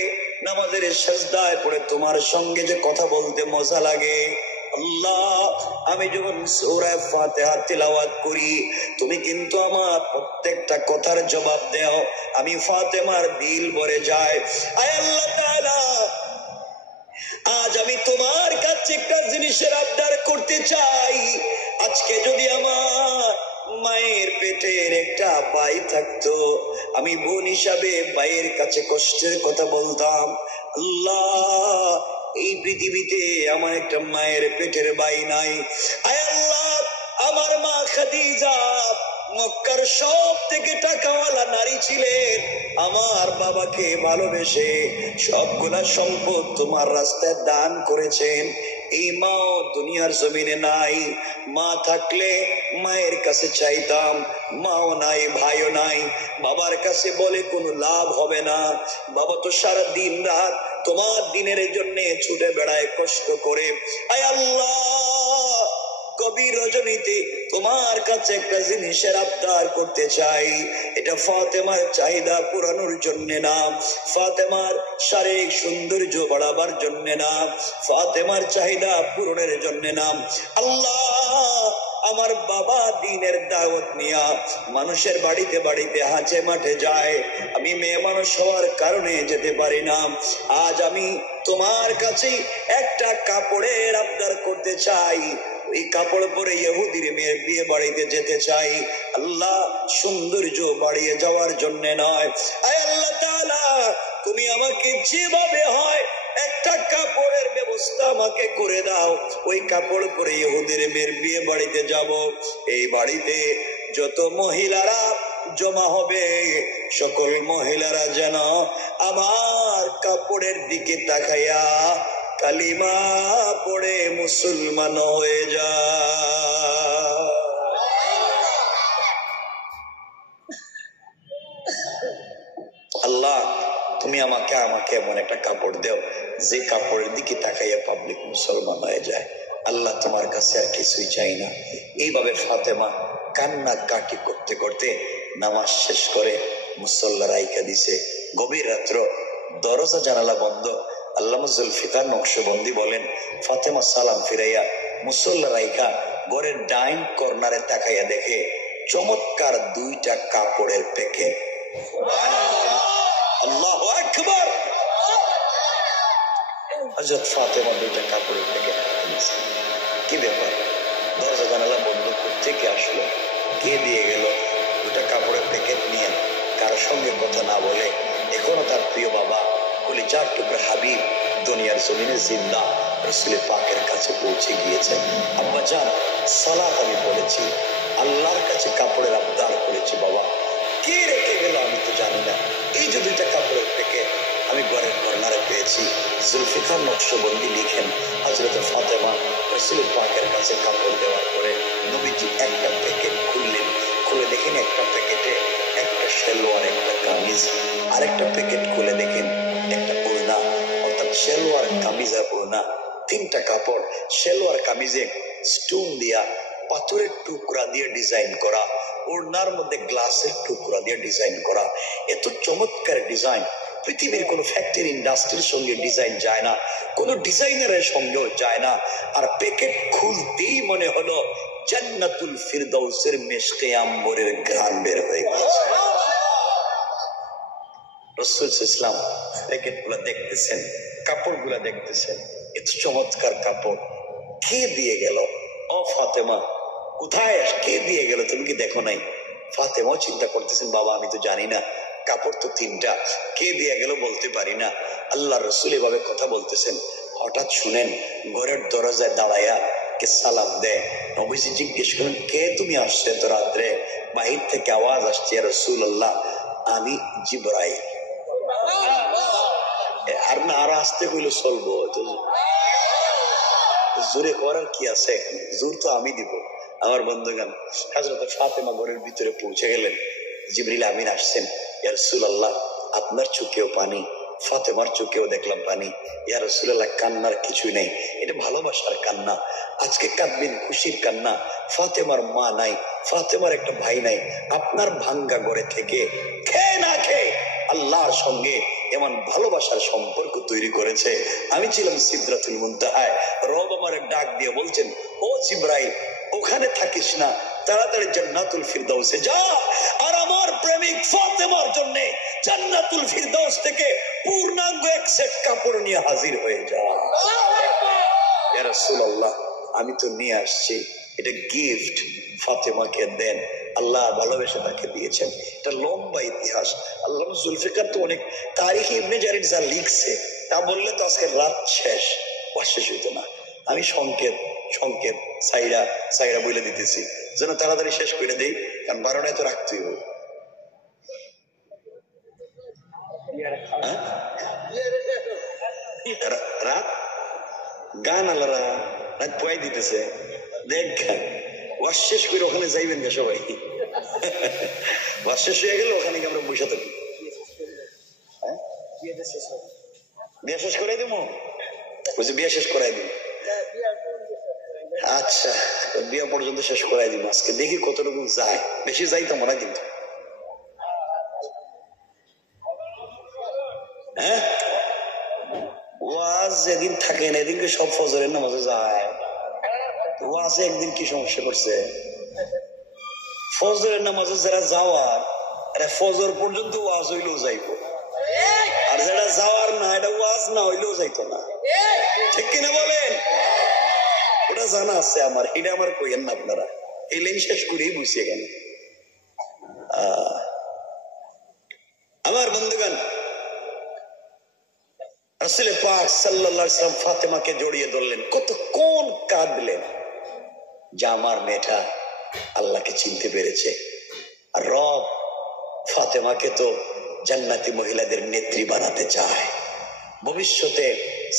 নামাজের সেজদায় পড়ে তোমার সঙ্গে যে কথা বলতে মজা লাগে। আল্লাহ আমি যখন সূরা ফাতিহা তিলাওয়াত করি তুমি কিন্তু আমার প্রত্যেকটা কথার জবাব দাও, আমি ফাতেমার দিল ভরে যায়। আয় আল্লাহ তাআলা আজ আমি তোমার কাছে একটা জিনিসের আবদার করতে চাই। আজকে যদি আমার মায়ের পেটের একটা ভাই থাকতো, আমি বোন হিসাবে ভাইয়ের কাছে কষ্টের কথা বলতাম। আল্লাহ এই পৃথিবীতে আমার একটা মায়ের পেটের ভাই নাই। আয় আল্লাহ আমার মা খাদিজা মক্কার সব থেকে টাকাওয়ালা নারী ছিলেন, আমার বাবাকে ভালোবেসে সবগুলা সম্পদ তোমার রাস্তায় দান করেছেন। এই মাও দুনিয়ার জমিনে নাই, মা থাকলে মায়ের কাছে চাইতাম, মাও নাই ভাইও নাই, বাবার কাছে বলে কোনো লাভ হবে না। বাবা তো সারা দিন রাত তোমার দিনের জন্য ছুটে বেড়ায় কষ্ট করে। আয় আল্লাহ গভীর রজনীতে তোমার কাছে একটা জিনিসের আবদার করতে চাই। এটা ফাতেমার চাহিদা পূরণের জন্য না, ফাতেমার শারীরিক সৌন্দর্য বাড়াবার জন্য না, ফাতেমার চাহিদা পূরণের জন্য না। আল্লাহ, আমার বাবা দ্বীনের দাওয়াত নিয়া মানুষের বাড়িতে বাড়িতে হাঁচে মাঠে যায়, আমি মেয়ে মানুষ হওয়ার কারণে যেতে পারি না। আজ আমি তোমার কাছে একটা কাপড়ের আবদার করতে চাই, এই কাপড় পরে ইহুদির মেয়ের বিয়ে বাড়িতে যেতে চাই। আল্লাহ, সৌন্দর্য বাড়িয়ে যাওয়ার জন্য নয়। আয় আল্লাহ তাআলা, তুমি আমাকে যেভাবে হয় একটা কাপড়ের ব্যবস্থা আমাকে করে দাও, ওই কাপড় পরে ইহুদির মেয়ের বিয়ে বাড়িতে যাব। এই বাড়িতে যত মহিলারা জমা হবে, সকল মহিলারা যেন আমার কাপড়ের দিকে তাকাইয়া কালিমা পড়ে মুসলমান হয়ে যায়। আল্লাহ, তুমি আমাকে এমন একটা কাপড় দেও যে কাপড়ের দিকে তাকাইয়া পাবলিক মুসলমান হয়ে যায়। আল্লাহ, তোমার কাছে আর কিছুই চাই না। এইভাবে ফাতেমা কান্না কাটি করতে করতে নামাজ শেষ করে মুসল্লা রাইখা দিছে। গভীর রাত্র, দরজা জানালা বন্ধ। আল্লামা জুলফিকার নকশবন্দি বলেন, ফাতেমা সালাম ফিরাইয়া মুসল্লা রাইখা ঘরের ডাইন কর্নারে তাকাইয়া দেখে চমৎকার দুইটা কাপড়ের প্যাকেট। আল্লাহু আকবার! হযরত ফাতেমা দুইটা কাপড়ের প্যাকেট কিনেছে। কি ব্যাপার? দরজা জানালা বন্ধ করতে কে আসলো, কে দিয়ে গেল? দুটা কাপড়ের প্যাকেট নিয়ে কারোর সঙ্গে কথা না বলে এখনো তার প্রিয় বাবা কলিজার টুকরা হাবিব দুনিয়ার জমিনে জিন্দা রাসূলের পাকের কাছে পৌঁছে গিয়েছে। আব্বা জান, সালাত আমি পড়েছি, আল্লাহর কাছে কাপড়ের আবদার করেছি। বাবা, কে রেখে গেল আমি তো জানি না। এই যে দুইটা কাপড়ের প্যাকেট আমি ঘরের কর্নারে পেয়েছি। জুলফিকার নকশবন্দি লিখেন, হযরত ফাতেমা রাসূলের পাকের কাছে কাপড় দেওয়ার পরে নবীজি একটা প্যাকেট খুললেন। খুলে দেখেন একটা প্যাকেটে একটা সালোয়ার, একটা কামিজ, আরেকটা প্যাকেট খুলে দেখেন একটা ওড়না, অর্থাৎ সালোয়ার, কামিজ আর ওড়না, তিনটা কাপড়। সালোয়ার কামিজে স্টোন দিয়া, পাথরের টুকরা দিয়ে ডিজাইন করা, ওড়নার মধ্যে গ্লাসের টুকরা দিয়ে ডিজাইন করা। এত চমৎকার ডিজাইন পৃথিবীর কোন ফ্যাক্টরি ইন্ডাস্ট্রির সঙ্গে ডিজাইন যায় না, কোন ডিজাইনারের সঙ্গেও যায় না। আর প্যাকেট খুলতেই মনে হলো জান্নাতুল ফিরদাউসের মেশকে আম্বরের ঘ্রাণ বের হয়ে গেছে। রাসূল ইসলাম প্যাকেট গুলা দেখতেছেন, কাপড় গুলা দেখতেছেন, এত চমৎকার কাপড়, কে দিয়ে গেল? ও ফাতেমা, কোথায়, কে দিয়ে গেল? তুমি কি দেখো নাই? ফাতেমাও চিন্তা করতেছেন, বাবা আমি তো জানি না, কাপড় তো তিনটা, কে দিয়ে গেল বলতে পারি না। আল্লাহ রসুল এভাবে কথা বলতেছেন, হঠাৎ শুনেন ঘরের দরজায় দাঁড়াইয়া কে সালাম দেয়। নবীজি জিজ্ঞেস করেন, কে তুমি আসছে এত রাত্রে? বাহির থেকে আওয়াজ আসছে, ইয়া রাসূলুল্লাহ, আমি জিবরাইল। আর না আর আসতে কইলে চলবো, জোরে করার কি আছে? জোর তো আমি দিব। আমার বন্ধুগণ, হযরত ফাতেমা ঘরের ভিতরে পৌঁছে গেলেন। জিবরিল আমিন আসছেন, ইয়া রাসূলুল্লাহ আপনার চোখেও পানি, ফাতেমার চোখেও দেখলাম পানি। ইয়া রাসূলুল্লাহ কান্নার কিছুই নেই, এটা ভালোবাসার কান্না। আজকে কাঁদবেন খুশির কান্না। ফাতেমার মা নাই, ফাতেমার একটা ভাই নাই, আপনার ভাঙ্গা ঘরে থেকে খেয়ে না খেয়ে আল্লাহর সঙ্গে এমন ভালোবাসার সম্পর্ক তৈরি করেছে। আমি ছিলাম সিদরাতুল মুনতাহায়, রব আমারে ডাক দিয়ে বলছেন, ও জিবরাইল ওখানে থাকিস না, তাড়াতাড়ি জান্নাতুল ফিরদাউসে যা, আর আমার প্রেমিক ফাতেমার জন্য জান্নাতুল ফিরদাউস থেকে পূর্ণাঙ্গ এক সেট কাপড় নিয়ে হাজির হয়ে যা। ইয়া রাসূলুল্লাহ আমি তো নিয়ে আসছি, এটা গিফট, ফাতেমাকে দেন। আল্লাহ ভালোবেসে তাকে দিয়েছেন। এটা লম্বা ইতিহাস। আল্লামা জুলফিকার তো অনেক তারিখ ইবনে জারির যা লিখছে তা বললে তো আজকে রাত শেষ হইতো না। আমি সংকেত সাইরা বলে দিতেছি যেন তাড়াতাড়ি শেষ করে দেই, কারণ 12টায় তো রাখতেই হবে। রাত গান আলারা রাত পয়াই দিতেছে, দেখ ওয়াশ শেষ করে ওখানে যাইবেন গা সবাই। ওয়াশ শেষ হয়ে গেলে ওখানে আমরা বসে থাকি। বিয়ে শেষ করাই দেবো, বিয়ে শেষ করাই দেবো। আচ্ছা বিয়ে পর্যন্ত শেষ করাই দিব আজকে, দেখি কতটুকু যায়, বেশি যাইতাম না কিন্তু। হ্যাঁ, ওয়াজ যেদিন থাকে না এদিনকে সব ফজরের নামাজে যায়। ওয়াজে একদিন কি সমস্যা করছে, ফজরের নামাজে যারা যাওয়ার এরা ফজর পর্যন্ত ওয়াজ হইলেও যাইব, আর যারা যাওয়ার না এটা ওয়াজ না হইলেও যাইতো না। ঠিক কিনা বলেন? ওটা জানা আছে আমার, এটা আমার কইয়েন না আপনারা, এই লাইন শেষ করেই বুঝিয়ে গেল। আমার বন্ধুগণ, রাসূল পাক সাল্লাল্লাহু আলাইহি ওয়াসাল্লাম ফাতেমাকে জড়িয়ে ধরলেন, কতক্ষণ কাঁদলেন যে আমার মেয়েটা আল্লাহকে চিনতে পেরেছে। আর রব ফাতেমাকে তো জান্নাতি মহিলাদের নেত্রী বানাতে চায়, ভবিষ্যতে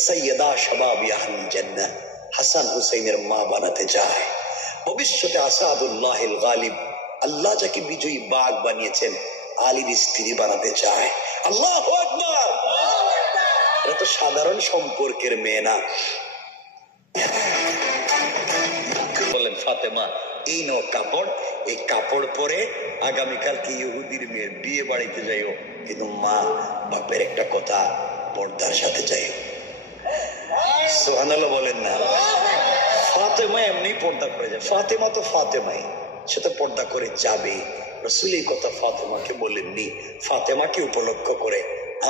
সৈয়দা শাবাব আহলিল জান্নাহ হাসান হুসাইনের মা বানাতে চায়, ভবিষ্যতে আসাদুল্লাহিল গালিব আল্লাহ যাকে বিজয়ী বাঘ বানিয়েছেন আলীর স্ত্রী বানাতে চায়। আল্লাহু আকবার! এটা তো সাধারণ সম্পর্কের মেয়ে না। বলেন ফাতেমা এই নো কাপড়, এই কাপড় পরে আগামীকালকে ইহুদির মেয়ের বিয়ে বাড়িতে যাইও, কিন্তু মা বাপের একটা কথা, পর্দার সাথে যাইও। সুবহানাল্লাহ বলেন না? ফাতেমা এমনি পর্দা করে যায়, ফাতেমা তো ফাতেমাই, সে তো পর্দা করে যাবে। রাসূল এই কথা ফাতেমাকে বলেননি, ফাতেমাকে উপলক্ষ করে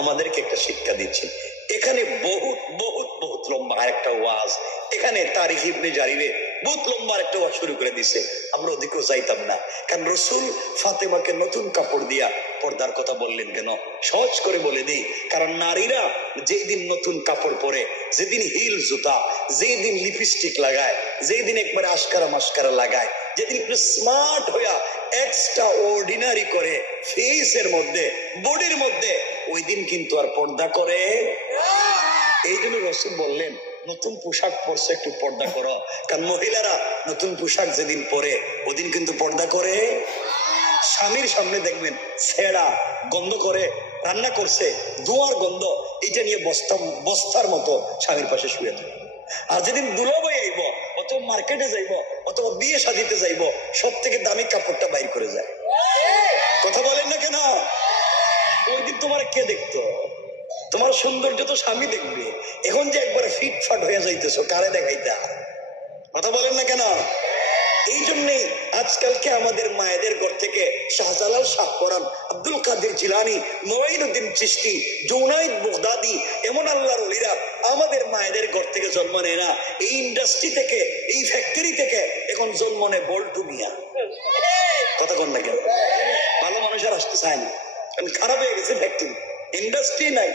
আমাদেরকে একটা শিক্ষা দিচ্ছেন। এখানে বহুত বহুত বহুত লম্বা আরেকটা ওয়াজ, এখানে তারিখ ইবনে জারিরে বহুত লম্বা একটা ওয়াজ শুরু করে দিছে, আমরা ওদিকেও চাইতাম না। কারণ রাসূল ফাতেমাকে নতুন কাপড় দিয়া পর্দার কথা বললেন কেন, সহজ করে বলে দিই, কারণ নারীরা যেই দিন নতুন কাপড় পরে, যেদিন হিল জুতা, যেই দিন লিপস্টিক লাগায়, যেই দিন একবারে আশকারা মাস্কারা লাগায়, যেদিন একটু স্মার্ট হইয়া এক্সট্রা অর্ডিনারি করে ফেসের মধ্যে বডির মধ্যে, ওই দিন কিন্তু আর পর্দা করে। এই জন্য রাসূল বললেন নতুন পোশাক পরছে একটু পর্দা করো, কারণ মহিলারা নতুন পোশাক যেদিন পরে ওদিন কিন্তু পর্দা করে। স্বামীর সামনে দেখবেন ছেঁড়া গন্ধ করে রান্না করছে, ধোঁয়ার গন্ধ, এটা নিয়ে বস্তার মতো স্বামীর পাশে শুয়ে থাকে। আর যেদিন দুলাভাই আইব, অথবা মার্কেটে যাইব, অথবা বিয়ে শাদিতে যাইব, সব থেকে দামি কাপড়টা বাইর করে যায়। কথা বলেন না কেন? ওই দিন তোমার কে দেখতো? তোমার সৌন্দর্য তো স্বামী দেখবে। এখন যে একবারে ফিটফাট হয়ে যাইতেছো, কারে দেখাইতা? কথা বলেন না কেন? এই জন্যই আজকালকে আমাদের মায়েদের ঘর থেকে শাহজালাল শাহ পরান, আব্দুল কাদের জিলানি, মুঈনুদ্দিন চিশতি, জুনাইদ বাগদাদি, এমন আল্লাহর ওলিরা আমাদের মায়েদের ঘর থেকে জন্ম নেয় না, এই ইন্ডাস্ট্রি থেকে, এই ফ্যাক্টরি থেকে এখন জন্ম নেয় বল্টু মিয়া। কথা বল না কেন? ভালো মানুষ আর আসতে চায় না, কারণ খারাপ হয়ে গেছে ফ্যাক্টরি, ইন্ডাস্ট্রি নাই।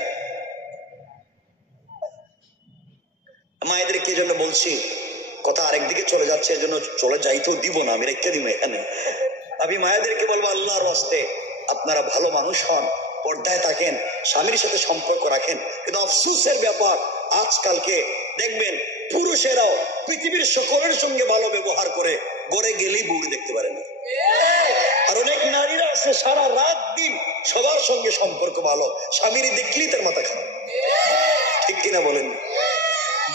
মায়েদেরকে জন্য বলছি, কথা আরেকদিকে চলে যাচ্ছে, এজন্য চলে যাইতেও দিব না, আমি রেখে দিব এখানে। আমি মায়েদেরকে বলবো আল্লাহর ওয়াস্তে আপনারা ভালো মানুষ হন, পর্দায় থাকেন, স্বামীর সাথে সম্পর্ক রাখেন। কিন্তু আফসোসের ব্যাপার, আজকালকে দেখবেন পুরুষেরাও পৃথিবীর সকলের সঙ্গে ভালো ব্যবহার করে, গড়ে গেলেই বউকে দেখতে পারে না। আর অনেক নারীরা আছে সারা রাত দিন সবার সঙ্গে সম্পর্ক ভালো, স্বামীর দেখলেই তার মাথা খারাপ। ঠিক কিনা বলেন?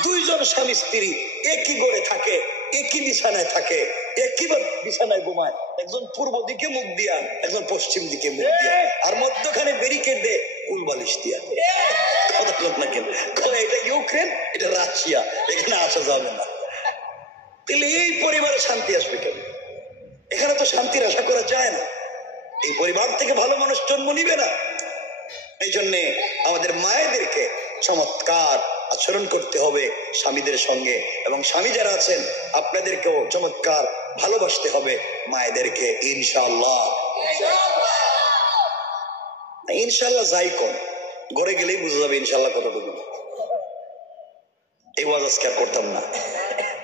দুইজন স্বামী স্ত্রী একই ঘরে থাকে, একই বিছানায় থাকে, একই বিছানায় ঘুমায়, একজন পূর্ব দিকে মুখ দিয়া, একজন পশ্চিম দিকে মুখ দিয়া, আর মধ্যখানে ব্যারিকেড দেয় কুল বালিশ দিয়া। কথা বল না কেন? এটা ইউক্রেন, এটা রাশিয়া, এখানে আসা যাবে না। তাহলে এই পরিবারে শান্তি আসবে কেন? এখানে তো শান্তির আশা করা যায় না, এই পরিবার থেকে ভালো মানুষ জন্ম নিবে না। এই জন্যে আমাদের মায়েদেরকে চমৎকার আচরণ করতে হবে স্বামীদের সঙ্গে, এবং স্বামী যারা আছেন আপনাদেরকেও চমৎকার ভালোবাসতে হবে মায়েদেরকে। ইনশাআল্লাহ ইনশাআল্লাহ যাই কোন ঘরে গেলেই বুঝা যাবে ইনশাআল্লাহ কতটুকু। এই ওয়াজ আজকে আর করতাম না,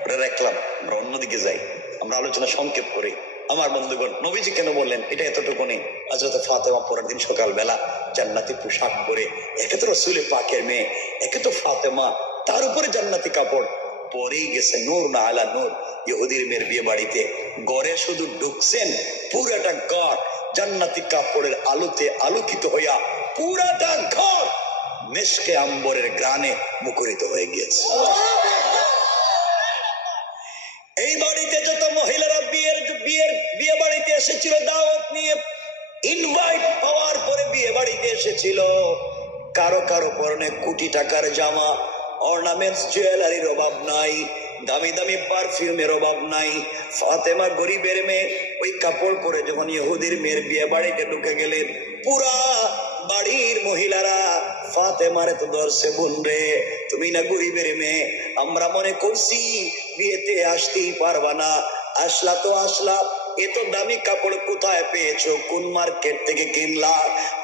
ওটা রাখলাম, আমরা অন্যদিকে যাই, আমরা আলোচনা সংক্ষেপ করি। আমার বন্ধুগণ, নবীজি কেন বললেন এটা এতটুকু নেই? হযরত ফাতেমা পরের দিন সকালবেলা জান্নাতি পোশাক পরে, একে তো রাসূল পাকের মেয়ে, একে তো ফাতেমা, তার উপরে জান্নাতি কাপড় পরেই গেছে নূর না আলা নূর ইহুদির মেয়ের বিয়ে বাড়িতে। ঘরে শুধু ঢুকছেন, পুরাটা ঘর জান্নাতি কাপড়ের আলোতে আলোকিত হইয়া পুরাটা ঘর মেশকে আম্বরের গ্রানে মুখরিত হয়ে গিয়েছে। এই বাড়িতে যত ইনভাইট পাওয়ার পরে বিয়ে বাড়িতে এসেছিল। কারো কারো পরনে কোটি টাকার জামা, অর্নামেন্টস জুয়েলারির অভাব নাই, দামি দামি পারফিউমের অভাব নাই। ফাতেমা গরিবের মেয়ে, ওই কাপড় পরে যখন ইহুদির মেয়ের বিয়ে বাড়িতে ঢুকে গেলেন, পুরা বাড়ির মহিলারা ফাতেমারে তো ধরছে, বোন রে তুমি না গরিবের মেয়ে, আমরা মনে করছি বিয়েতে আসতেই পারবা না, আসলা তো আসলা, এত দামি কাপড় কোথায় পেয়েছো, কোন মার্কেট থেকে কিনলা?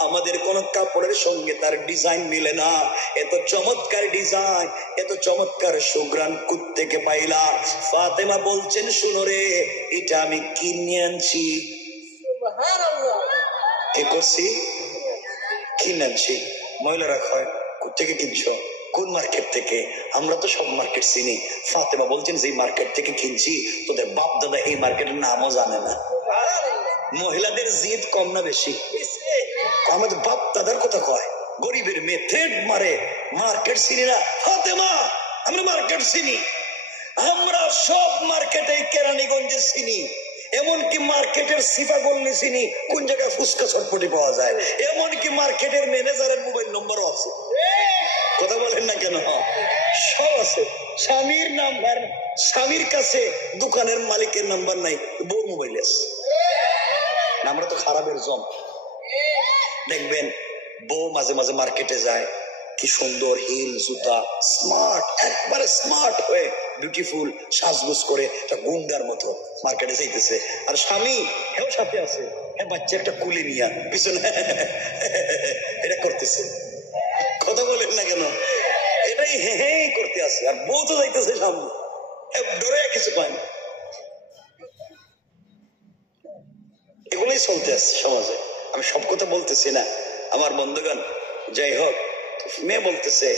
আমাদের কোন কাপড়ের সঙ্গে তার ডিজাইন মিলে না, এত চমৎকার ডিজাইন, এত চমৎকার সুঘ্রাণ থেকে পাইলা? ফাতেমা বলছেন, শুনো রে, এটা আমি কিনে আনছি। কি করছি? কিনে আনছি। মহিলারা কয়, কোথেকে কিনছো, কোন মার্কেট থেকে? আমরা তো সব মার্কেট চিনি। ফাতেমা বলছেন, যে মার্কেট থেকে কিনছি তোদের বাপ দাদা এই মার্কেটের নামও জানে না। মহিলাদের জিদ কম না বেশি? আমাদের বাপ দাদার কথা কয়, গরিবের মেয়ে থ্রেড মারে, মার্কেট চিনি না। ফাতেমা, আমরা মার্কেট চিনি, আমরা সব মার্কেটে কেরানীগঞ্জের চিনি, এমনকি মার্কেটের সিফা গল্লি চিনি, কোন জায়গায় ফুচকা চটপটি পাওয়া যায়, এমনকি মার্কেটের ম্যানেজারের মোবাইল নম্বরও আছে। কথা বলেন না কেন? সব আছে। স্বামীর নাম্বার, স্বামীর কাছে দোকানের মালিকের নাম্বার নাই, বউ মোবাইল আছে। আমরা তো খারাপের জম। দেখবেন বউ মাঝে মাঝে মার্কেটে যায়, কি সুন্দর হিল জুতা, স্মার্ট, একবারে স্মার্ট হয়ে বিউটিফুল সাজগোজ করে একটা গুন্ডার মতো মার্কেটে যাইতেছে, আর স্বামী হেও সাথে আছে, হ্যাঁ বাচ্চা একটা কুলে নিয়া পিছনে এটা করতেছে। কথা বলেন না কেন? এটাই হে হে করতে আছে, আর বউ তো যাইতেছে সামনে, ডরে কিছু পায় না। এগুলোই চলতে আসছে সমাজে। আমি সব কথা বলতেছি না আমার বন্ধুগণ। যাই হোক, মেয়ে বলতেছে,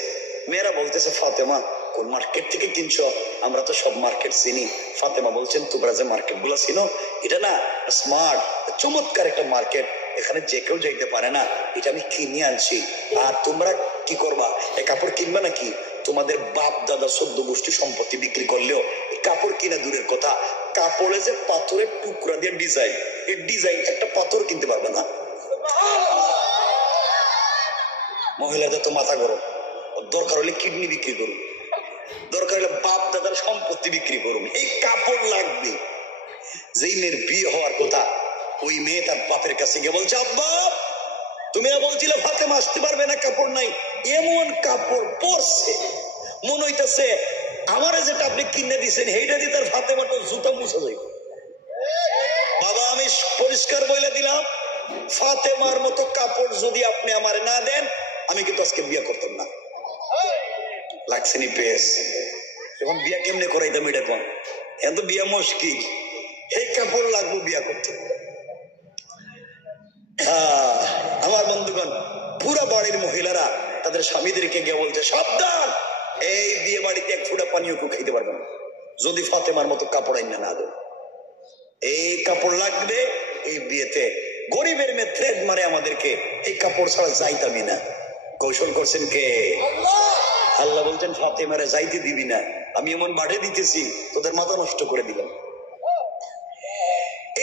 মেয়েরা বলতেছে, ফাতেমা কোন মার্কেট থেকে কিনছো, আমরা তো সব মার্কেট চিনি। ফাতেমা বলছেন, তোমরা যে মার্কেট গুলা চিনো, এটা না স্মার্ট চমৎকার একটা মার্কেট, এখানে যে কেউ যাইতে পারে না, এটা আমি কিনে আনছি। আর তোমরা কি করবা, এই কাপড় কিনবা নাকি? তোমাদের বাপ দাদা 14 গোষ্ঠী সম্পত্তি বিক্রি করলেও এই কাপড় কিনা দূরের কথা, কাপড়ে যে পাথরের টুকরা দিয়ে ডিজাইন, এই ডিজাইন একটা পাথর কিনতে পারবে না। মহিলাদের তো মাথা গরম, দরকার হলে কিডনি বিক্রি করুন, দরকার হলে বাপ দাদার সম্পত্তি বিক্রি করুন, এই কাপড় লাগবে। যেই মেয়ের বিয়ে হওয়ার কথা, ওই মেয়ে তার বাপের কাছে গিয়ে বলছে, আব্বা তুমি না বলছিলে ফাতেমা আসতে পারবে না, কাপড় নাই। এমন কাপড় পরছে মনে হইতেছে আমারে যেটা আপনি কিনে দিচ্ছেন সেইটা দিয়ে তার ফাতেমাটা জুতা মুছে যাই। বাবা আমি পরিষ্কার বলে দিলাম, ফাতেমার মতো কাপড় যদি আপনি আমারে না দেন, আমি কিন্তু আজকে বিয়ে করতাম না। লাগছে নি পেস? এখন বিয়া কেমনে করাইতাম এটা কম, এত বিয়া মুশকিল, এই কাপড় লাগবো বিয়া করতে। আমার বন্ধুগণ, পুরা বাড়ির মহিলারা তাদের স্বামীদেরকে গিয়ে বলছে, সাবধান, এই বিয়ে বাড়িতে এক ফোঁটা পানিও কেউ খাইতে পারবে না যদি ফাতেমার মতো কাপড় আইনা না দেয়। এই কাপড় লাগবে এই বিয়েতে। গরিবের মেয়ে থ্রেড মারে আমাদেরকে, এই কাপড় ছাড়া যাইতামই না। কৌশল করছেন কে? আল্লাহ বলছেন, ফাতেমারে যাইতে দিবি না, আমি এমন বাড়ে দিতেছি তোদের মাথা নষ্ট করে দিলাম।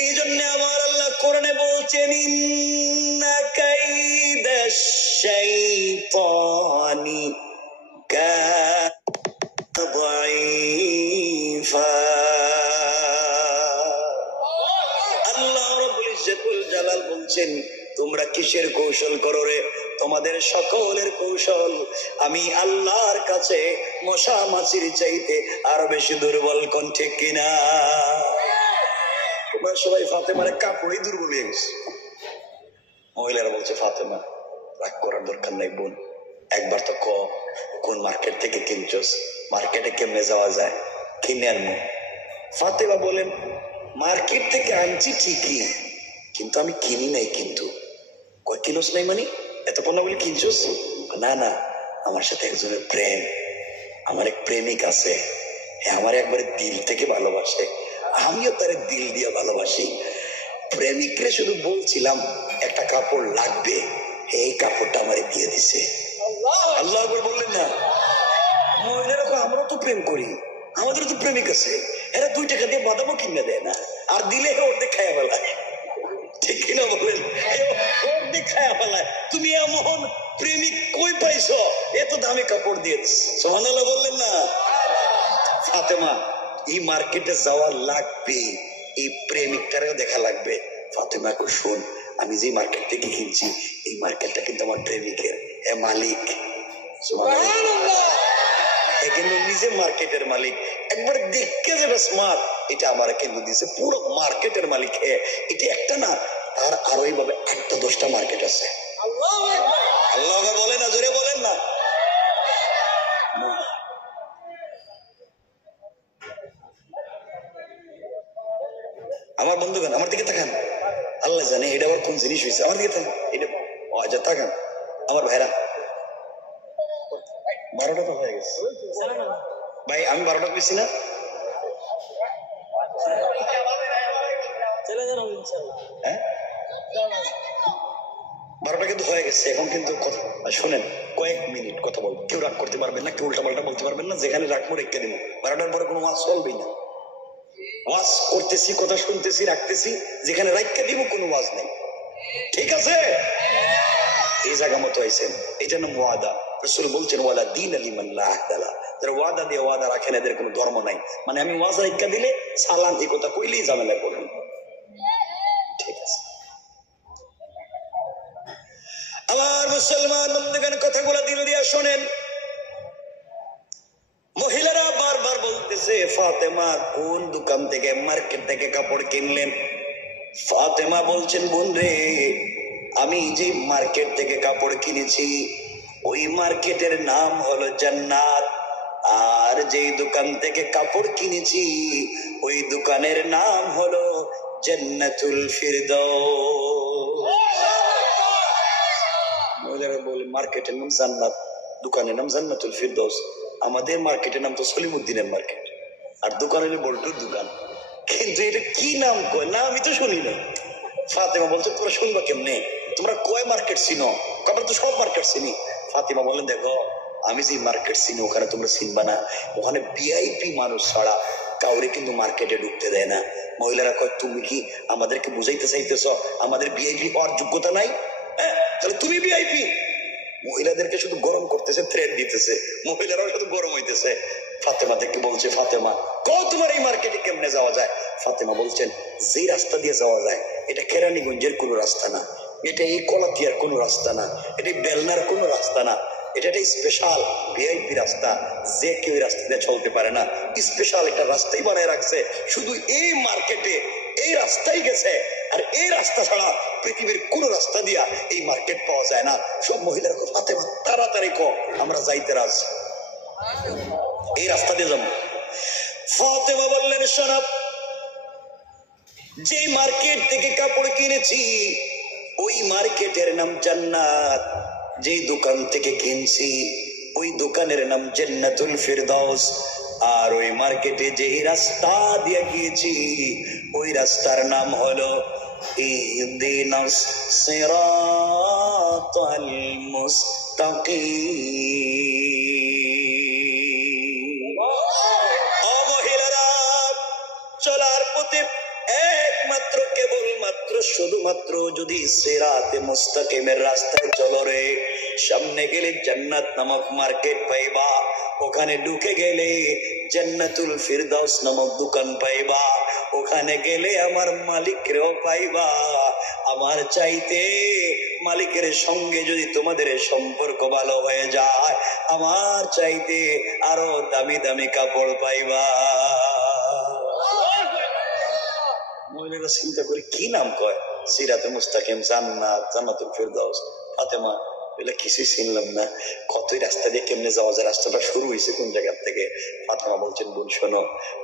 এই জন্য আমার আল্লাহ কোরআনে বলছেন, ইন্না কাইদাশ শাইতানি কানা দাঈফা। আল্লাহ রাব্বুল ইজ্জতুল জালাল বলছেন, তোমরা কিসের কৌশল করো রে? তোমাদের সকলের কৌশল আমি আল্লাহর কাছে মশা মাছির চাইতে আরো বেশি দুর্বল। কোন ঠিক কিনা? তোমরা সবাই ফাতেমার কাপড়ই দুর্বল হয়ে গেছে। মহিলারা বলছে, ফাতেমা রাগ করার দরকার নাই বোন, একবার তো কোন মার্কেট থেকে কিনছস, মার্কেটে কেমনে যাওয়া যায়, কিনে আনবো। ফাতেমা বলেন, মার্কেট থেকে আনছি ঠিকই, কিন্তু আমি কিনি নাই। কিন্তু কয় কিলোস নাই মানে এত পণ্য বলে কিনছস? না না, আমার সাথে একজনের প্রেম, আমার এক প্রেমিক আছে, হ্যাঁ আমার একবারে দিল থেকে ভালোবাসে, আমিও তার দিল দিয়ে ভালোবাসি। প্রেমিকরে শুধু বলছিলাম একটা কাপড় লাগবে, এই কাপড়টা আমারে দিয়ে দিছে। আল্লাহ বললেন না? মহিলারা আমরা তো প্রেম করি, আমাদের তো প্রেমিক আছে, এরা 2 টাকা দিয়ে বাদামও কিনে দেয় না, আর দিলে ওর খাইয়া বেলায়। ঠিক কিনা বলেন? খায়া ফেলায়। তুমি এমন প্রেমিক কই পাইছো? এত দামি কাপড় দিয়ে সুবহানাল্লাহ বললেন না? ফাতেমা এই মার্কেটে যাওয়া লাগবে, এই প্রেমিকটারেও দেখা লাগবে। ফাতেমা কো শোন, আমি যে মার্কেট থেকে কিনছি এই মার্কেটটা কিন্তু আমার প্রেমিকের, এ মালিক। সুবহানাল্লাহ। এ কিন্তু নিজে মার্কেটের মালিক। একবার দেখতে যেটা স্মার্ট, এটা আমার কিন্তু দিছে, পুরো মার্কেটের মালিক। এটা একটা না, তার আরো এইভাবে 8-10টা মার্কেট আছে। আল্লাহ বলে না, জোরে বলেন না। আমার বন্ধুগণ আমার দিকে তাকান, আল্লাহ জানে এটা আবার কোন জিনিস হয়েছে। আমার দিকে তাকান, এটা তাকান আমার ভাইরা। 12টা তো হয়ে গেছে ভাই, আমি 12টা পেয়েছি না? হ্যাঁ 12টা কিন্তু হয়ে গেছে। এখন কিন্তু কথা শোনেন, কয়েক মিনিট কথা বলবো, কেউ রাগ করতে পারবেন না, কেউ উল্টা পাল্টা বলতে পারবেন না। যেখানে রাখবো রেখে দিব, 12টার পরে কোনো ওয়াজ চলবেই না। ওয়াজ করতেছি, কথা শুনতেছি, রাখতেছি, যেখানে রাখতে দিব কোনো ওয়াজ নেই। ঠিক আছে? এই জায়গা মতো আইছেন, এটার নাম ওয়াদা। রাসূল বলছেন ওয়ালা দীন লিমান লা আহদা লাহু, যারা ওয়াদা দিয়ে ওয়াদা রাখেন এদের কোনো ধর্ম নাই। মানে আমি ওয়াজ রাখা দিলে সালাম এই কথা কইলেই ঝামেলায় পড়বেন। ঠিক আছে? আমার মুসলমান বন্ধুগণ কথাগুলো দিল দিয়া শোনেন। মহিলারা বারবার বলতেছে ফাতেমা কোন দোকান থেকে, মার্কেট থেকে কাপড় কিনলেন? ফাতেমা বলছেন বোন রে, আমি যে মার্কেট থেকে কাপড় কিনেছি ওই মার্কেটের নাম হলো জান্নাত, আর যেই দোকান থেকে কাপড় কিনেছি ওই দোকানের নাম হলো জান্নাতুল ফিরদাউস। মহিলারা বলে মার্কেটের নাম জান্নাত, দোকানের নাম জান্নাতুল ফিরদাউস। আমাদের মার্কেটের নাম তো সলিমুদ্দিনের মার্কেট, আর দোকান হলো বল্টুর দোকান। কিন্তু এটা কি নাম কয় না আমি তো শুনি না। ফাতেমা বলছে তোমরা শুনবা কেমনে, তোমরা কয় মার্কেট চিনো? আমরা তো সব মার্কেট চিনি। ফাতেমা বলেন দেখো আমি যে মার্কেট চিনি ওখানে তোমরা চিনবা না, ওখানে ভিআইপি মানুষ ছাড়া কাউরে কিন্তু মার্কেটে ঢুকতে দেয় না। মহিলারা কয় তুমি কি আমাদেরকে বুঝাইতে চাইতেছ আমাদের ভিআইপি পাওয়ার যোগ্যতা নাই? হ্যাঁ তাহলে তুমি ভিআইপি। মহিলাদেরকে শুধু গরম করতেছে, থ্রেড দিতেছে, মহিলারাও শুধু গরম হইতেছে। ফাতেমা দেখে বলছে ফাতেমা তোমার এই মার্কেটে কেমনে যাওয়া যায়? ফাতেমা বলছেন যে রাস্তা দিয়ে যাওয়া যায় এটা কেরানীগঞ্জের কোনো রাস্তা না, এটা এই কলাতিয়ার কোনো রাস্তা না, এটা বেলনার কোনো রাস্তা না, এটা একটা স্পেশাল ভিআইপি রাস্তা, যে কেউ রাস্তা দিয়ে চলতে পারে না। স্পেশাল একটা রাস্তাই বানায় রাখছে, শুধু এই মার্কেটে এই রাস্তাই গেছে, আর এই রাস্তা ছাড়া পৃথিবীর কোন রাস্তা দিয়া এই মার্কেট পাওয়া যায় না। সব মহিলারা ফাতেমা তাড়াতাড়ি কো আমরা যাইতে রাজি, এই রাস্তা দিয়ে যাবো। ফাতেমা বললেন শোনো, যে মার্কেট থেকে কাপড় কিনেছি ওই মার্কেটের নাম জান্নাত, যেই দোকান থেকে কিনছি ওই দোকানের নাম জান্নাতুল ফিরদাউস, আর ওই মার্কেটে যেই রাস্তা দিয়ে গিয়েছি ওই রাস্তার নাম হলো ইহদিনাস সিরাতাল মুস্তাকিম। ও মহিলারা, চলার পথে একমাত্র কেবলমাত্র শুধুমাত্র যদি সিরাতে মুস্তাকিমের রাস্তায় চলো রে, সামনে গেলে জান্নাত নামক মার্কেট পাইবা, ওখানে ঢুকে গেলে জান্নাতুল ফিরদাউস নামক দোকান পাইবা, ওখানে গেলে আমার মালিকরেও পাইবা। আমার চাইতে মালিকের সঙ্গে যদি তোমাদের সম্পর্ক ভালো হয়ে যায় আমার চাইতে আরো দামি দামি কাপড় পাইবা। মহিলারা চিন্তা করে কি নাম কয়, সিরাতে মুস্তাকিম, জান্নাত, জান্নাতুল ফিরদাউস। ফাতেমা বলে কিছুই চিনলাম না, কতই রাস্তা দিয়ে কেমনে যাওয়া যায়, রাস্তাটা শুরু হয়েছে কোন জায়গা থেকে? ফাতেমা বলছেন বোন শোনো,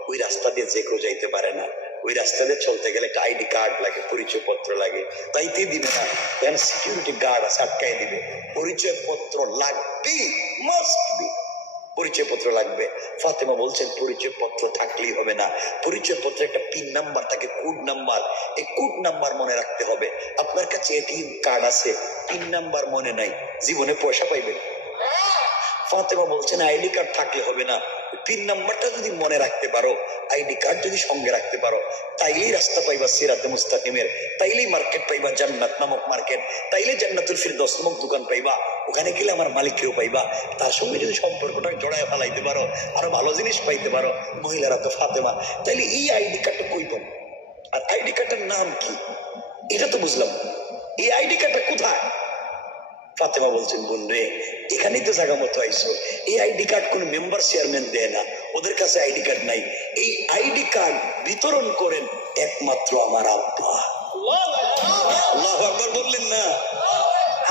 ওই রাস্তা দিয়ে যে কেউ যাইতে পারে না, ওই রাস্তা দিয়ে চলতে গেলে একটা আইডি কার্ড লাগে, পরিচয় পত্র লাগে, তাইতে দিবে না, কেন সিকিউরিটি গার্ড আছে আটকাই দিবে, পরিচয় পত্র লাগবে, মাস্ট বি, পরিচয় পত্র লাগবে। ফাতেমা বলছেন পরিচয় পত্র থাকলেই হবে না, পরিচয় পত্রে একটা পিন নাম্বার থাকে, কোড নাম্বার, এই কোড নাম্বার মনে রাখতে হবে। আপনার কাছে এটিএম কার্ড আছে, পিন নাম্বার মনে নাই, জীবনে পয়সা পাইবেন? ফাতেমা বলছেন আইডি কার্ড থাকলে হবে না, পিন নাম্বারটা যদি মনে রাখতে পারো, আইডি কার্ড যদি সঙ্গে রাখতে পারো, তাইলেই রাস্তা পাইবা সিরাতে মুস্তাকিমের, তাইলেই মার্কেট পাইবা জান্নাত নামক মার্কেট, তাইলে জান্নাতুল ফিরদৌস নামক দোকান পাইবা। ওখানে গেলে আমার মালিককেও পাইবা। তার সঙ্গে যদি সম্পর্কটা জড়ায় ফেলাইতে পারো, আরো ভালো জিনিস পাইতে পারো। মহিলারা তো ফাতেমা, তাইলে এই আইডি কার্ডটা কই পাবো? আর আইডি কার্ডের নাম কি এটা তো বুঝলাম। এই আইডি কার্ডটা কোথায়? ফাতেমা বলছেন, বোন রে, এখানেই তো জায়গা মতো আইসো। এই আইডি কার্ড কোন মেম্বার চেয়ারম্যান দেয় না, ওদের কাছে আইডি কার্ড নাই। এই আইডি কার্ড বিতরণ করেন একমাত্র আমার আব্বা। আল্লাহু আকবার বললেন না?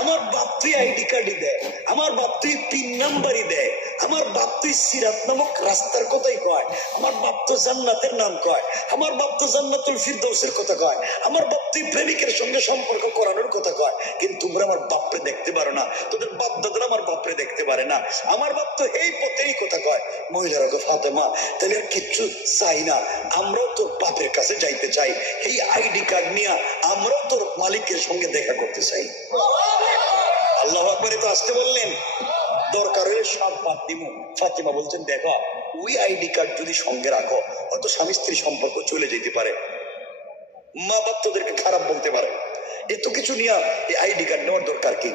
আমার বাপ তুই আইডি কার্ডই দেয়, আমার বাপ তুই পিন নাম্বারই দেয়, আমার বাপ তুই সিরাত নামক রাস্তার কথাই কয়, আমার বাপ তো জান্নাতের নাম কয়, আমার বাপ তো জান্নাতুল ফিরদৌসের কথা কয়, আমার বাপ তুই প্রেমিকের সঙ্গে সম্পর্ক করানোর কথা কয়। কিন্তু তোমরা আমার বাপরে দেখতে পারো না, তোদের বাপ দাদারা আমার বাপরে দেখতে পারে না। আমার বাপ তো এই পথেরই কথা কয়। মহিলারা গো, ফাতেমা, তাহলে আর কিচ্ছু চাই না, আমরাও তোর বাপের কাছে যাইতে চাই। এই আইডি কার্ড নিয়ে আমরাও তোর মালিকের সঙ্গে দেখা করতে চাই। আল্লাহু আকবার তো আসতে বললেন, দরকার হলে সব বাদ দিব। ফাতেমা বলছেন, দেখো, ওই আইডি কার্ড যদি সঙ্গে রাখো, হয়তো স্বামী স্ত্রী সম্পর্ক চলে যেতে পারে, মা বাপ তোদেরকে খারাপ বলতে পারে, এত কিছু নিয়ে এই আইডি কার্ড নেওয়ার দরকার কি?